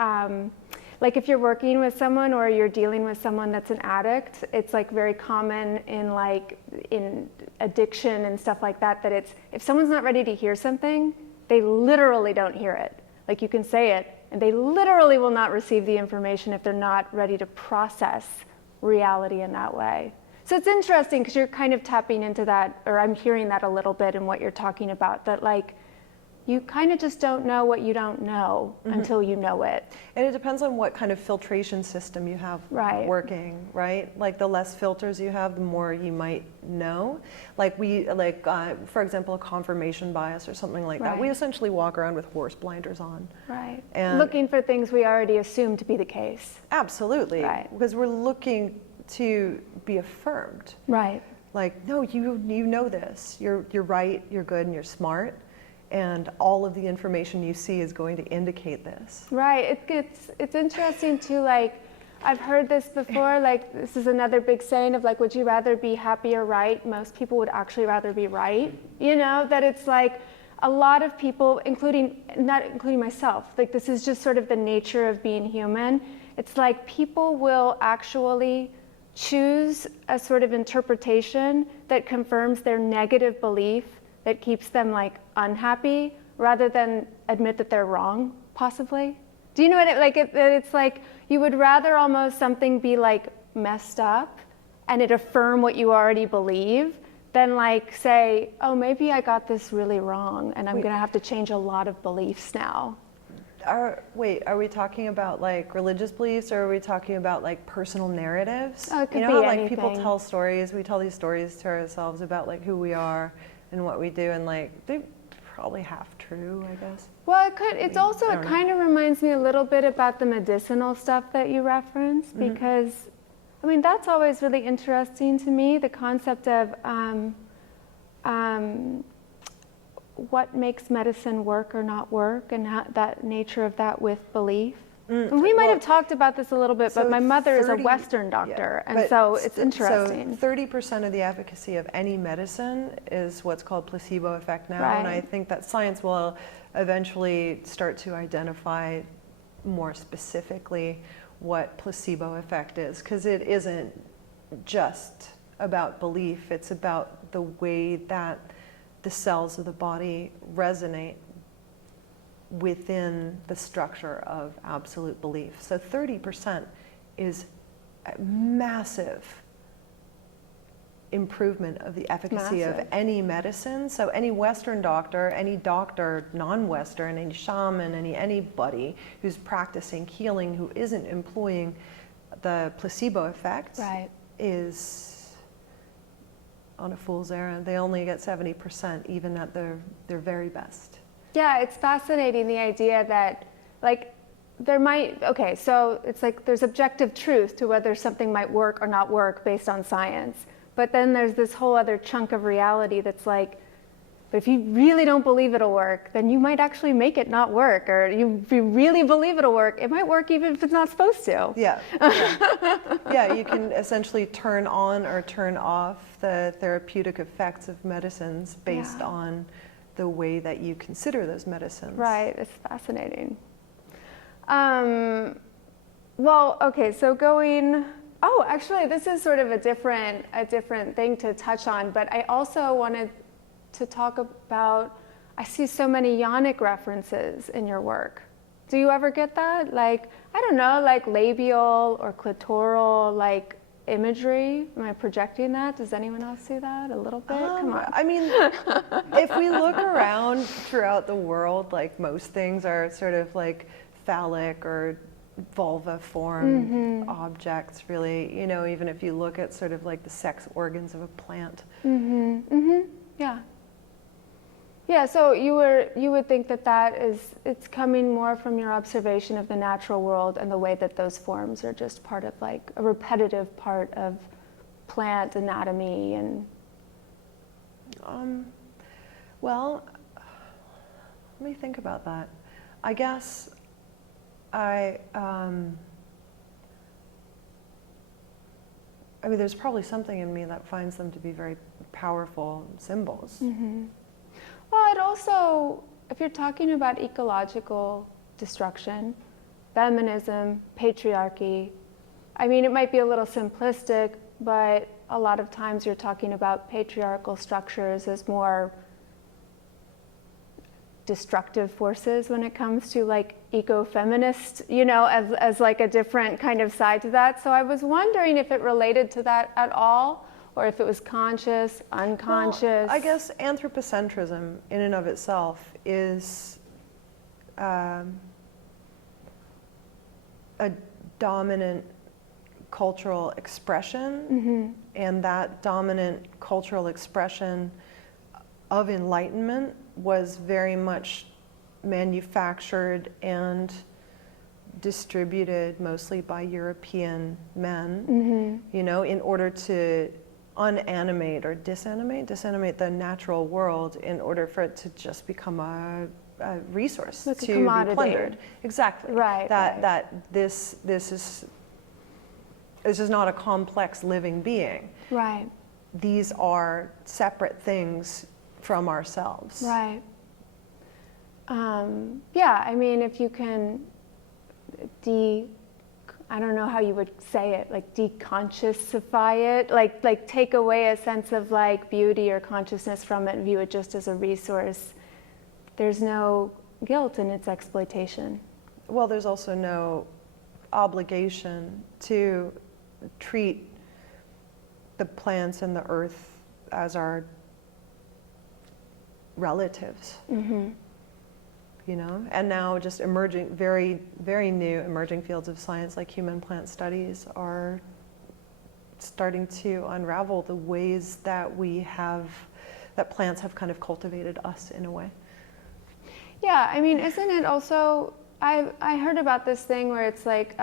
if you're working with someone or you're dealing with someone that's an addict, it's like very common in addiction and stuff like that, that it's, if someone's not ready to hear something, they literally don't hear it. Like you can say it and they literally will not receive the information if they're not ready to process reality in that way. So it's interesting because you're kind of tapping into that, or I'm hearing that a little bit in what you're talking about, that like you kind of just don't know what you don't know until you know it. And it depends on what kind of filtration system you have working, right? Like the less filters you have, the more you might know. Like for example, a confirmation bias or something like that. We essentially walk around with horse blinders on. Right. And looking for things we already assume to be the case. Absolutely. Right. Because we're looking to be affirmed. Right. Like, no, you know this. You're right, you're good, and you're smart. And all of the information you see is going to indicate this. Right. It's interesting too, like I've heard this before, like this is another big saying of like, would you rather be happy or right? Most people would actually rather be right. You know, that it's like a lot of people, not including myself, like this is just sort of the nature of being human. It's like people will actually choose a sort of interpretation that confirms their negative belief that keeps them like unhappy rather than admit that they're wrong, possibly. Do you know what it's like you would rather almost something be like messed up and it affirm what you already believe than like say, oh, maybe I got this really wrong and I'm gonna have to change a lot of beliefs now. Are we talking about like religious beliefs, or are we talking about like personal narratives? Oh, it could you be know, like anything. people tell stories, we tell these stories to ourselves about like who we are and what we do, and like they probably half true, I guess. Well, it kind of reminds me a little bit about the medicinal stuff that you referenced, because, I mean, that's always really interesting to me, the concept of what makes medicine work or not work, and how, that nature of that with belief. And we might have talked about this a little bit, but my mother is a Western doctor, and so it's interesting. So 30% of the efficacy of any medicine is what's called placebo effect now, and I think that science will eventually start to identify more specifically what placebo effect is, because it isn't just about belief, it's about the way that the cells of the body resonate within the structure of absolute belief. So 30% is a massive improvement of the efficacy of any medicine. So any Western doctor, any doctor non-Western, any shaman, anybody who's practicing healing who isn't employing the placebo effect is on a fool's errand. They only get 70% even at their very best. Yeah, it's fascinating, the idea that, like, so it's like there's objective truth to whether something might work or not work based on science. But then there's this whole other chunk of reality that's like, but if you really don't believe it'll work, then you might actually make it not work. Or if you really believe it'll work, it might work even if it's not supposed to. Yeah. Yeah, you can essentially turn on or turn off the therapeutic effects of medicines based on the way that you consider those medicines. Right, it's fascinating. Well, okay, so actually this is sort of a different thing to touch on, but I also wanted to talk about, I see so many yonic references in your work. Do you ever get that? Like, I don't know, like labial or clitoral, like imagery? Am I projecting that? Does anyone else see that a little bit? Come on. I mean, if we look around throughout the world, like most things are sort of like phallic or vulva form objects, really. You know, even if you look at sort of like the sex organs of a plant. Yeah. Yeah, so you would think that it's coming more from your observation of the natural world and the way that those forms are just part of like a repetitive part of plant anatomy and. Well, let me think about that. I guess I mean, there's probably something in me that finds them to be very powerful symbols. Well, it also, if you're talking about ecological destruction, feminism, patriarchy, I mean, it might be a little simplistic, but a lot of times you're talking about patriarchal structures as more destructive forces when it comes to like eco-feminist, you know, as like a different kind of side to that. So I was wondering if it related to that at all, or if it was conscious, unconscious. Well, I guess anthropocentrism in and of itself is a dominant cultural expression, and that dominant cultural expression of enlightenment was very much manufactured and distributed mostly by European men, you know, in order to unanimate or disanimate the natural world in order for it to just become a resource like to a commodity. be plundered. Exactly. Right. That this is This is not a complex living being. Right. These are separate things from ourselves. Right. Yeah, I mean, if you can I don't know how you would say it, like deconsciousify it, like take away a sense of like beauty or consciousness from it and view it just as a resource, there's no guilt in its exploitation. Well, there's also no obligation to treat the plants and the earth as our relatives. Mm-hmm. You know, and now just emerging, very, very new emerging fields of science like human plant studies are starting to unravel the ways that that plants have kind of cultivated us in a way. Yeah, I mean, isn't it also, I heard about this thing where it's like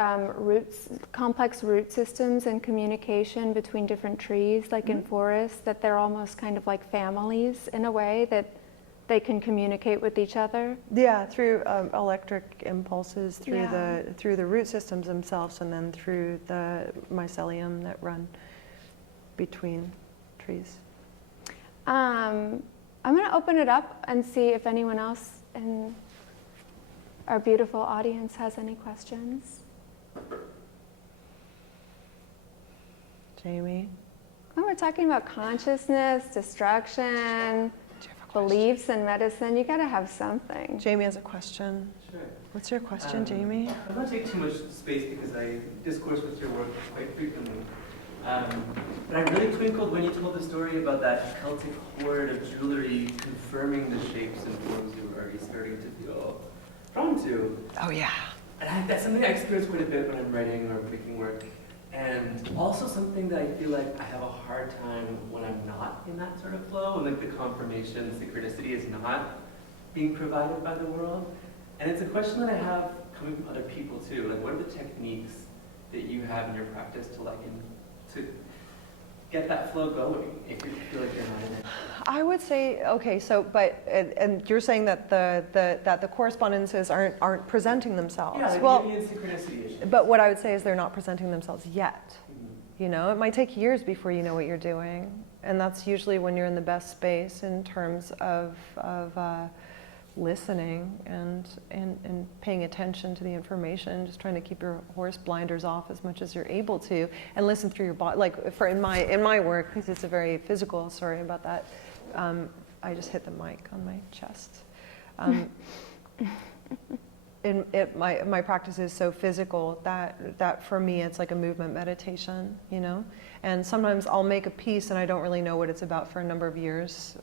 complex root systems and communication between different trees, like in forests, that they're almost kind of like families in a way, that they can communicate with each other. Yeah, through electric impulses, through the root systems themselves, and then through the mycelium that run between trees. I'm going to open it up and see if anyone else in our beautiful audience has any questions. Jamie? When we're talking about consciousness, destruction, beliefs in medicine, you got to have something. Jamie has a question. Sure. What's your question, Jamie? I don't want to take too much space because I discourse with your work quite frequently. But I really twinkled when you told the story about that Celtic hoard of jewelry confirming the shapes and forms you were already starting to feel drawn to. Oh, yeah. And that's something I experience quite a bit when I'm writing or making work. And also something that I feel like I have a hard time when I'm not in that sort of flow, and like the confirmation, synchronicity is not being provided by the world. And it's a question that I have coming from other people too. Like, what are the techniques that you have in your practice to get that flow going if you feel like you're not in it? I would say, okay, so, and you're saying that the correspondences aren't presenting themselves. Yeah, like well, Jungian synchronicity issues. but what I would say is they're not presenting themselves yet. Mm-hmm. You know, it might take years before you know what you're doing, and that's usually when you're in the best space in terms of listening and paying attention to the information, just trying to keep your horse blinders off as much as you're able to, and listen through your body. Like in my work, because it's a very physical. Sorry about that. I just hit the mic on my chest. My practice is so physical that for me it's like a movement meditation, you know. And sometimes I'll make a piece and I don't really know what it's about for a number of years.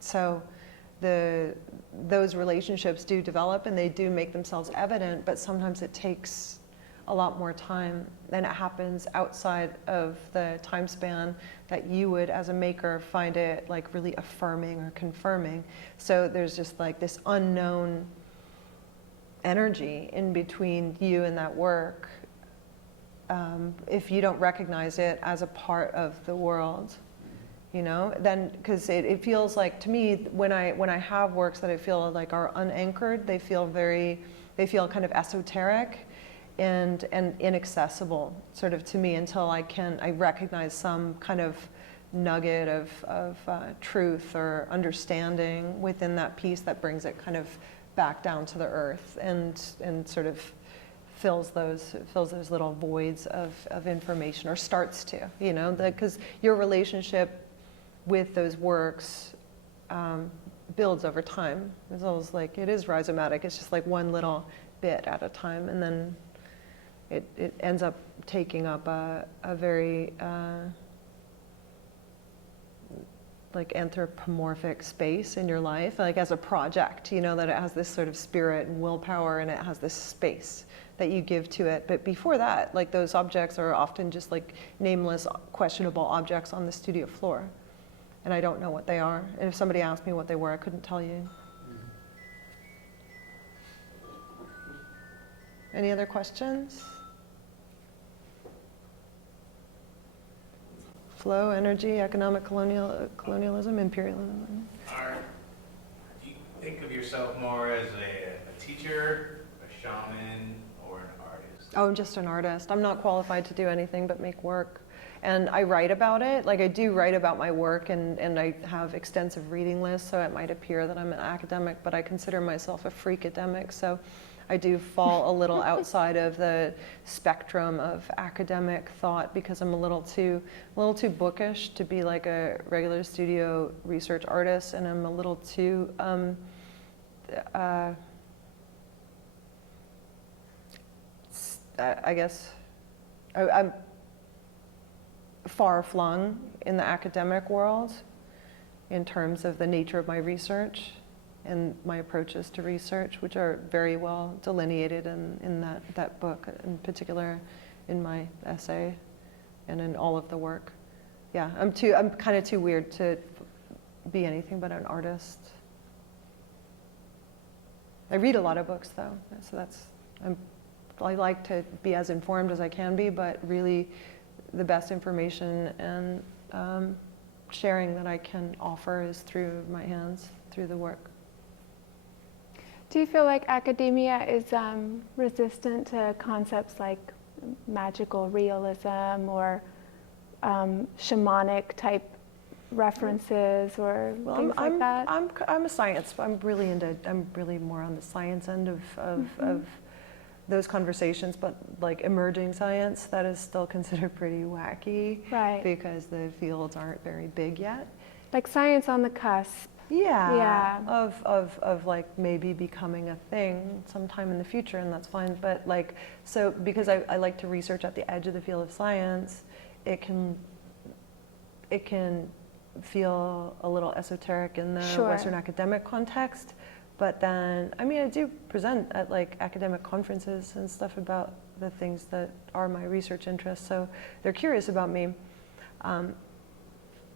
So those relationships do develop and they do make themselves evident, but sometimes it takes a lot more time, and it happens outside of the time span that you would, as a maker, find it like really affirming or confirming. So there's just like this unknown energy in between you and that work, if you don't recognize it as a part of the world. You know, then, because it feels like, to me, when I have works that I feel like are unanchored, they feel kind of esoteric and inaccessible, sort of, to me, until I recognize some kind of nugget of truth or understanding within that piece that brings it kind of back down to the earth and sort of fills those little voids of information, or starts to, you know, because your relationship with those works builds over time. It's always like, it is rhizomatic. It's just like one little bit at a time, and then it ends up taking up a very like anthropomorphic space in your life, like as a project, you know, that it has this sort of spirit and willpower, and it has this space that you give to it. But before that, like, those objects are often just like nameless, questionable objects on the studio floor. And I don't know what they are. And if somebody asked me what they were, I couldn't tell you. Any other questions? Flow, energy, economic colonialism, imperialism. Do you think of yourself more as a teacher, a shaman, or an artist? Oh, I'm just an artist. I'm not qualified to do anything but make work. And I write about it. Like, I do write about my work, and I have extensive reading lists, so it might appear that I'm an academic, but I consider myself a freakademic. So I do fall a little outside of the spectrum of academic thought because I'm a little too bookish to be like a regular studio research artist, and I'm a little too I guess I'm far flung in the academic world in terms of the nature of my research and my approaches to research, which are very well delineated in that book, in particular in my essay and in all of the work. Yeah, I'm kind of too weird to be anything but an artist. I read a lot of books though, so I like to be as informed as I can be, but really the best information and sharing that I can offer is through my hands, through the work. Do you feel like academia is resistant to concepts like magical realism or shamanic type references or things like that? I'm a science. I'm really more on the science end of those conversations, but like emerging science, that is still considered pretty wacky, Right. because the fields aren't very big yet. Like science on the cusp. Yeah. Of like maybe becoming a thing sometime in the future, and that's fine. But like, so because I like to research at the edge of the field of science, it can feel a little esoteric in the Sure. Western academic context. But then, I mean, I do present at like academic conferences and stuff about the things that are my research interests. So they're curious about me.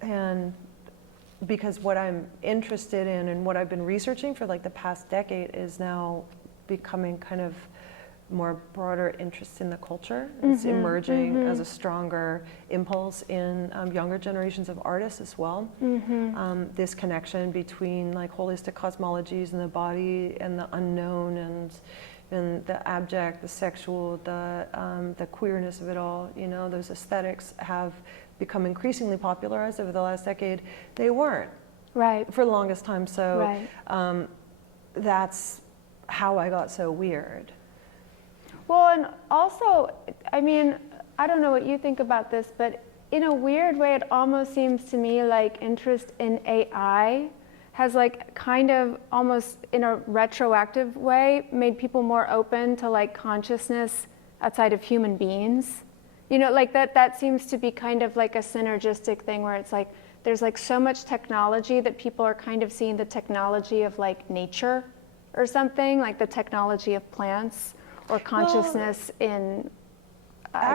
And because what I'm interested in and what I've been researching for like the past decade is now becoming kind of more broader interest in the culture. It's emerging as a stronger impulse in younger generations of artists as well. This connection between like holistic cosmologies and the body and the unknown and the abject, the sexual, the queerness of it all. You know, those aesthetics have become increasingly popularized over the last decade. They weren't, Right. for the longest time. So Right. that's how I got so weird. Well, and also, I mean, I don't know what you think about this, but in a weird way, it almost seems to me like interest in AI has like kind of almost in a retroactive way made people more open to like consciousness outside of human beings. You know, like that seems to be kind of like a synergistic thing where it's like there's like so much technology that people are kind of seeing the technology of like nature or something, like the technology of plants or consciousness in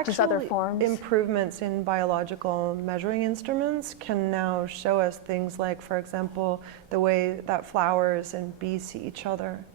just other forms. Improvements in biological measuring instruments can now show us things like, for example, the way that flowers and bees see each other.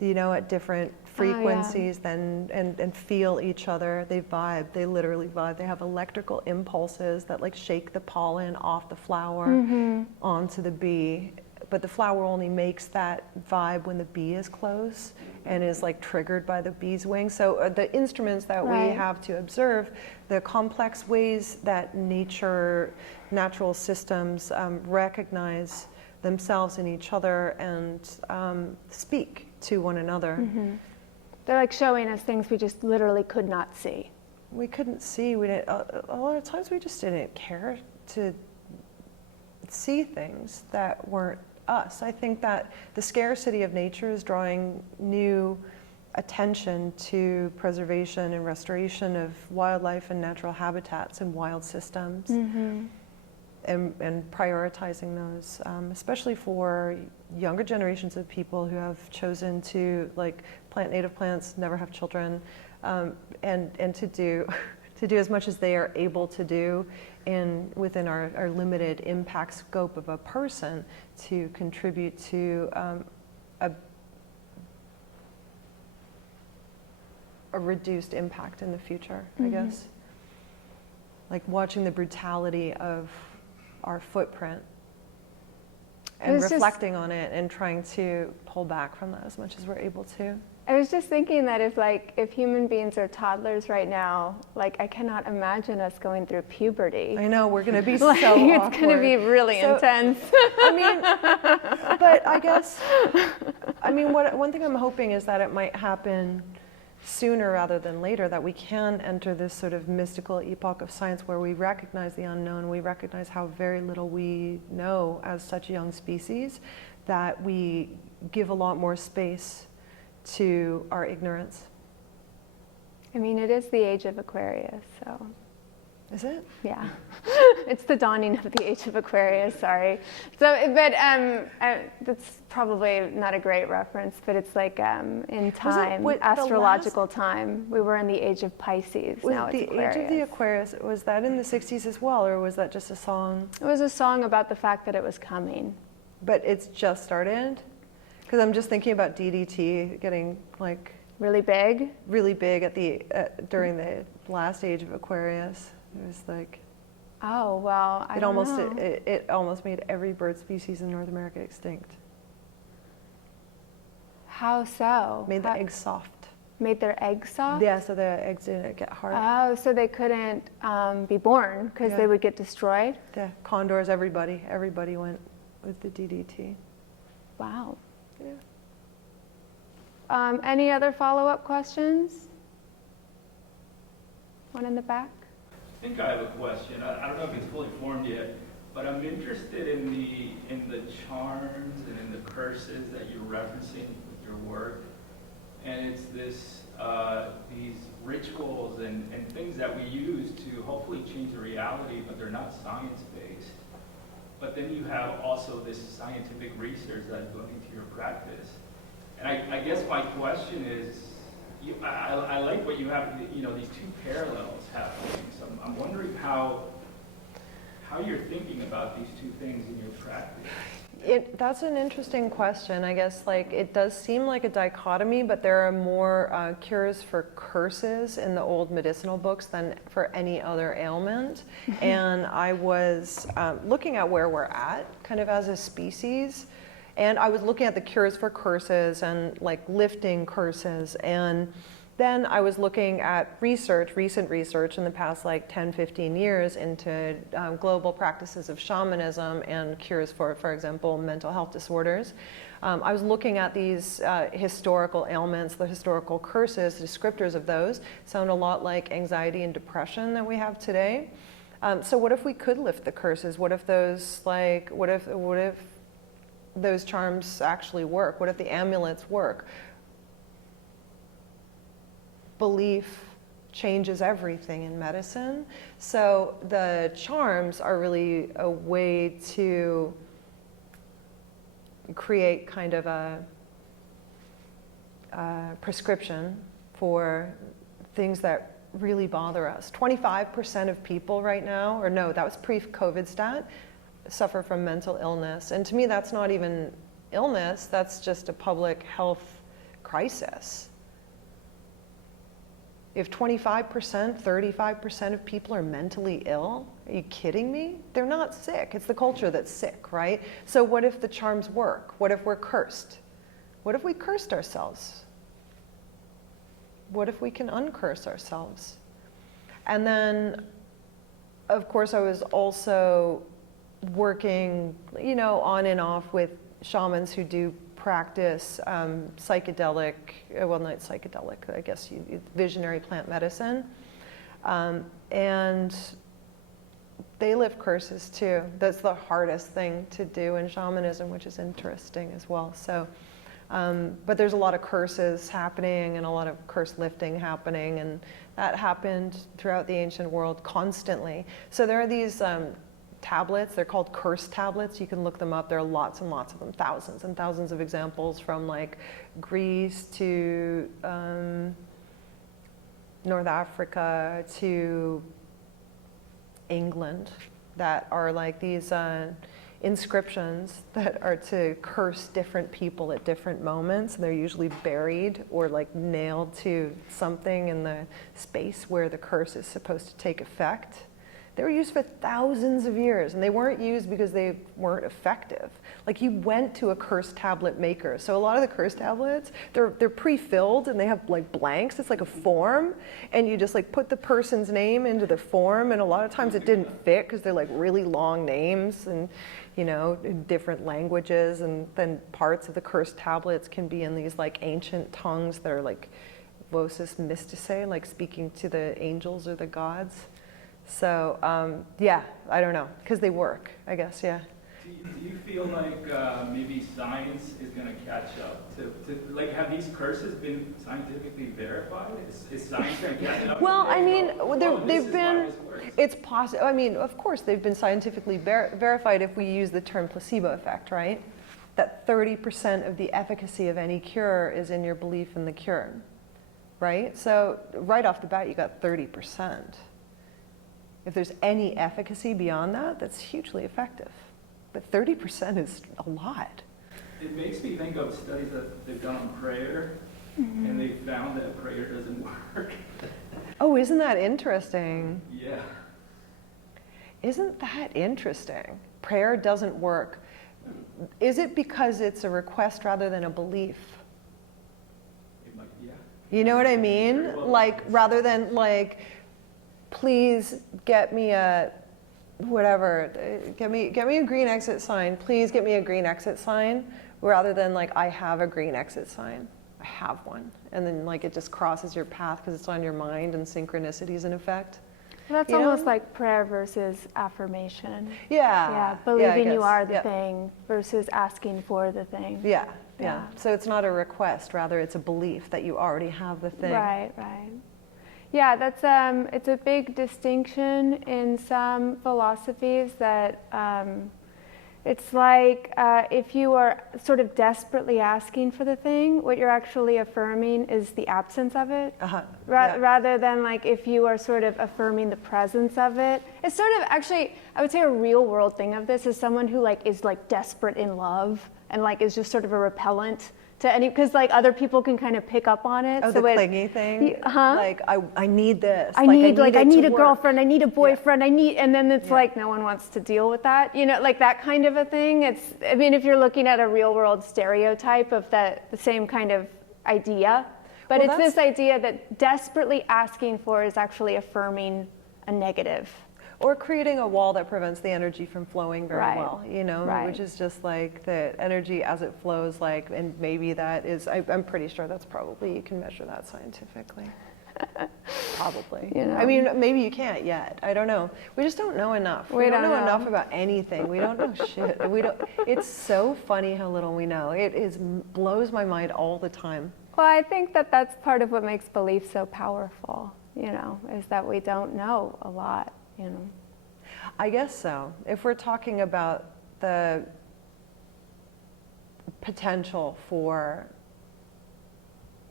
You know, at different frequencies and feel each other. They vibe, they literally vibe. They have electrical impulses that like shake the pollen off the flower onto the bee. But the flower only makes that vibe when the bee is close and is like triggered by the bee's wing. So the instruments that we have to observe, the complex ways that natural systems recognize themselves in each other and speak to one another. They're like showing us things we just literally could not see. We couldn't see, we didn't, a lot of times we just didn't care to see things that weren't us. I think that the scarcity of nature is drawing new attention to preservation and restoration of wildlife and natural habitats and wild systems, and prioritizing those, especially for younger generations of people who have chosen to like plant native plants, never have children, and to do as much as they are able to do within our limited impact scope of a person to contribute to a reduced impact in the future, I guess. Like watching the brutality of our footprint and was just- reflecting on it and trying to pull back from that as much as we're able to. I was just thinking that if human beings are toddlers right now, like I cannot imagine us going through puberty. I know, we're going to be Like, so it's awkward. going to be really intense. I mean, but I guess, one thing I'm hoping is that it might happen sooner rather than later, that we can enter this sort of mystical epoch of science where we recognize the unknown, we recognize how very little we know as such a young species, that we give a lot more space to our ignorance. I mean, it is the age of Aquarius, so Is it? yeah. It's the dawning of the age of Aquarius, sorry. So, but that's probably not a great reference, but it's like in time, what, the astrological time. We were in the age of Pisces, now it's the Aquarius. age of the Aquarius, was that in the 60s as well, or was that just a song? It was a song about the fact that it was coming. But it's just started? Because I'm just thinking about DDT getting like Really big? really big at the during the last age of Aquarius. It was like Oh, well, I don't know. it almost made every bird species in North America extinct. How so? Made the eggs soft. Made their eggs soft? Yeah, so the eggs didn't get hard. Oh, so they couldn't be born because Yeah. they would get destroyed? The condors, everybody went with the DDT. Wow. Yeah. Any other follow-up questions? One in the back? I think I have a question. I don't know if it's fully formed yet, but I'm interested in the charms and in the curses that you're referencing with your work. And it's these rituals and things that we use to hopefully change the reality, but they're not science-based. But then you have also this scientific research that's going into your practice. And I guess my question is, I like what you have, these two parallels happening. So I'm wondering how you're thinking about these two things in your practice. That's an interesting question. I guess like it does seem like a dichotomy, but there are more cures for curses in the old medicinal books than for any other ailment. And I was looking at where we're at kind of as a species. And I was looking at the cures for curses and like lifting curses. And then I was looking at recent research in the past like 10, 15 years into global practices of shamanism and cures for example, mental health disorders. I was looking at these historical ailments, the historical curses, descriptors of those sound a lot like anxiety and depression that we have today. So what if we could lift the curses? What if those what if those charms actually work? What if the amulets work? Belief changes everything in medicine. So the charms are really a way to create kind of a prescription for things that really bother us. 25% of people right now, or no, that was pre-COVID stat, suffer from mental illness. And to me, that's not even illness, that's just a public health crisis. If 25%, 35% of people are mentally ill, are you kidding me? They're not sick. It's the culture that's sick, right? So what if the charms work? What if we're cursed? What if we cursed ourselves? What if we can uncurse ourselves? And then, of course, I was also working, on and off with shamans who do practice psychedelic, well, not psychedelic, I guess, visionary plant medicine. And they lift curses too. That's the hardest thing to do in shamanism, which is interesting as well. So, but there's a lot of curses happening and a lot of curse lifting happening, and that happened throughout the ancient world constantly. So there are these tablets, they're called curse tablets. You can look them up. There are lots and lots of them, thousands and thousands of examples from like Greece to North Africa to England that are like these inscriptions that are to curse different people at different moments. And they're usually buried or like nailed to something in the space where the curse is supposed to take effect. They were used for thousands of years, and they weren't used because they weren't effective. Like, you went to a curse tablet maker. So a lot of the curse tablets, they're pre-filled and they have like blanks. It's like a form, and you just like put the person's name into the form, and a lot of times it didn't fit because they're like really long names and, you know, in different languages, and then parts of the curse tablets can be in these like ancient tongues that are like vocis mysticae, like speaking to the angels or the gods. So yeah, I don't know, because they work, I guess, yeah. Do you feel like maybe science is going to catch up to like, have these curses been scientifically verified? Is science going to catch up? Well, I mean, they've this been, is why this works. it's possible, I mean, of course, they've been scientifically verified if we use the term placebo effect, right? That 30% of the efficacy of any cure is in your belief in the cure, right? So right off the bat, you got 30%. If there's any efficacy beyond that, that's hugely effective. But 30% is a lot. It makes me think of studies that they've done on prayer, and they found that prayer doesn't work. Oh, isn't that interesting? Yeah. Isn't that interesting? Prayer doesn't work. Is it because it's a request rather than a belief? It might, yeah. You know what I Very mean? well. Like, rather than like, please get me a, whatever, get me a green exit sign. Please get me a green exit sign. Rather than like, I have a green exit sign. I have one. And then like it just crosses your path because it's on your mind and synchronicity's in effect. Well, that's You know? almost like prayer versus affirmation. Yeah. Yeah, believing you guess. are the Yeah. thing versus asking for the thing. Yeah, Yeah. yeah. So it's not a request, rather it's a belief that you already have the thing. Right, right. Yeah, that's it's a big distinction in some philosophies that it's like if you are sort of desperately asking for the thing, what you're actually affirming is the absence of it. Yeah. Rather than like if you are sort of affirming the presence of it. It's sort of actually, I would say a real world thing of this is someone who like is like desperate in love and like is just sort of a repellent to any, because like other people can kind of pick up on it. Oh, so the clingy thing? Huh? Like, I need this. I need it a to work. girlfriend, I need a boyfriend, and then it's Yeah. like no one wants to deal with that, you know, like that kind of a thing. It's, I mean, if you're looking at a real world stereotype of the same kind of idea, but Well, it's this idea that desperately asking for is actually affirming a negative. Or creating a wall that prevents the energy from flowing very Right. well, you know, Right. which is just like the energy as it flows, like, and maybe that is, I'm pretty sure that's probably, you can measure that scientifically. Probably. You know. I mean, maybe you can't yet. I don't know. We just don't know enough. We don't know enough about anything. We don't know shit. We don't. It's so funny how little we know. It is blows my mind all the time. Well, I think that that's part of what makes belief so powerful, you know, is that we don't know a lot, you know. I guess so. If we're talking about the potential for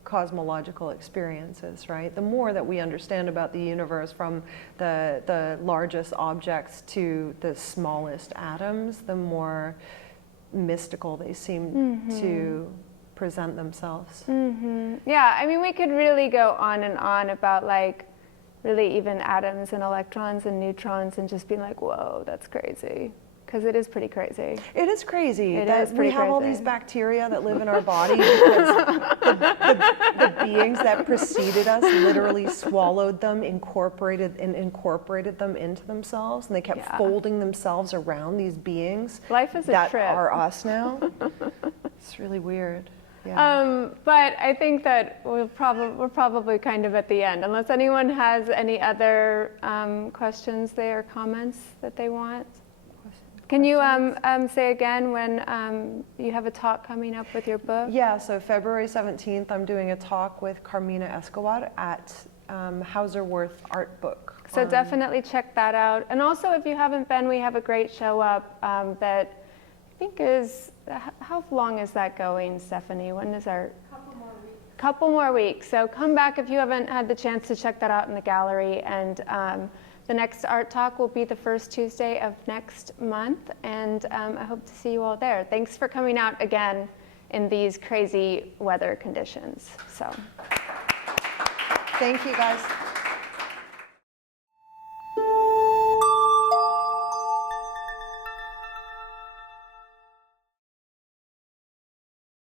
cosmological experiences, right? The more that we understand about the universe, from the largest objects to the smallest atoms, the more mystical they seem to present themselves. Yeah, I mean, we could really go on and on about like really even atoms and electrons and neutrons and just being like, whoa, that's crazy. Because it is pretty crazy. It is crazy It that is pretty we have all crazy. these bacteria that live in our body because the beings that preceded us literally swallowed them, incorporated them into themselves, and they kept Yeah. folding themselves around these beings Life is a that trip. are us now. It's really weird. Yeah. But I think that we're probably kind of at the end, unless anyone has any other questions there or comments that they want. Can you say again when you have a talk coming up with your book? Yeah, so February 17th, I'm doing a talk with Carmina Escobar at Hauserworth Art Book. So definitely check that out. And also, if you haven't been, we have a great show up that I think is, how long is that going, Stephanie? When is our? Couple more weeks. So come back if you haven't had the chance to check that out in the gallery. And the next art talk will be the first Tuesday of next month. And I hope to see you all there. Thanks for coming out again in these crazy weather conditions. So. Thank you, guys.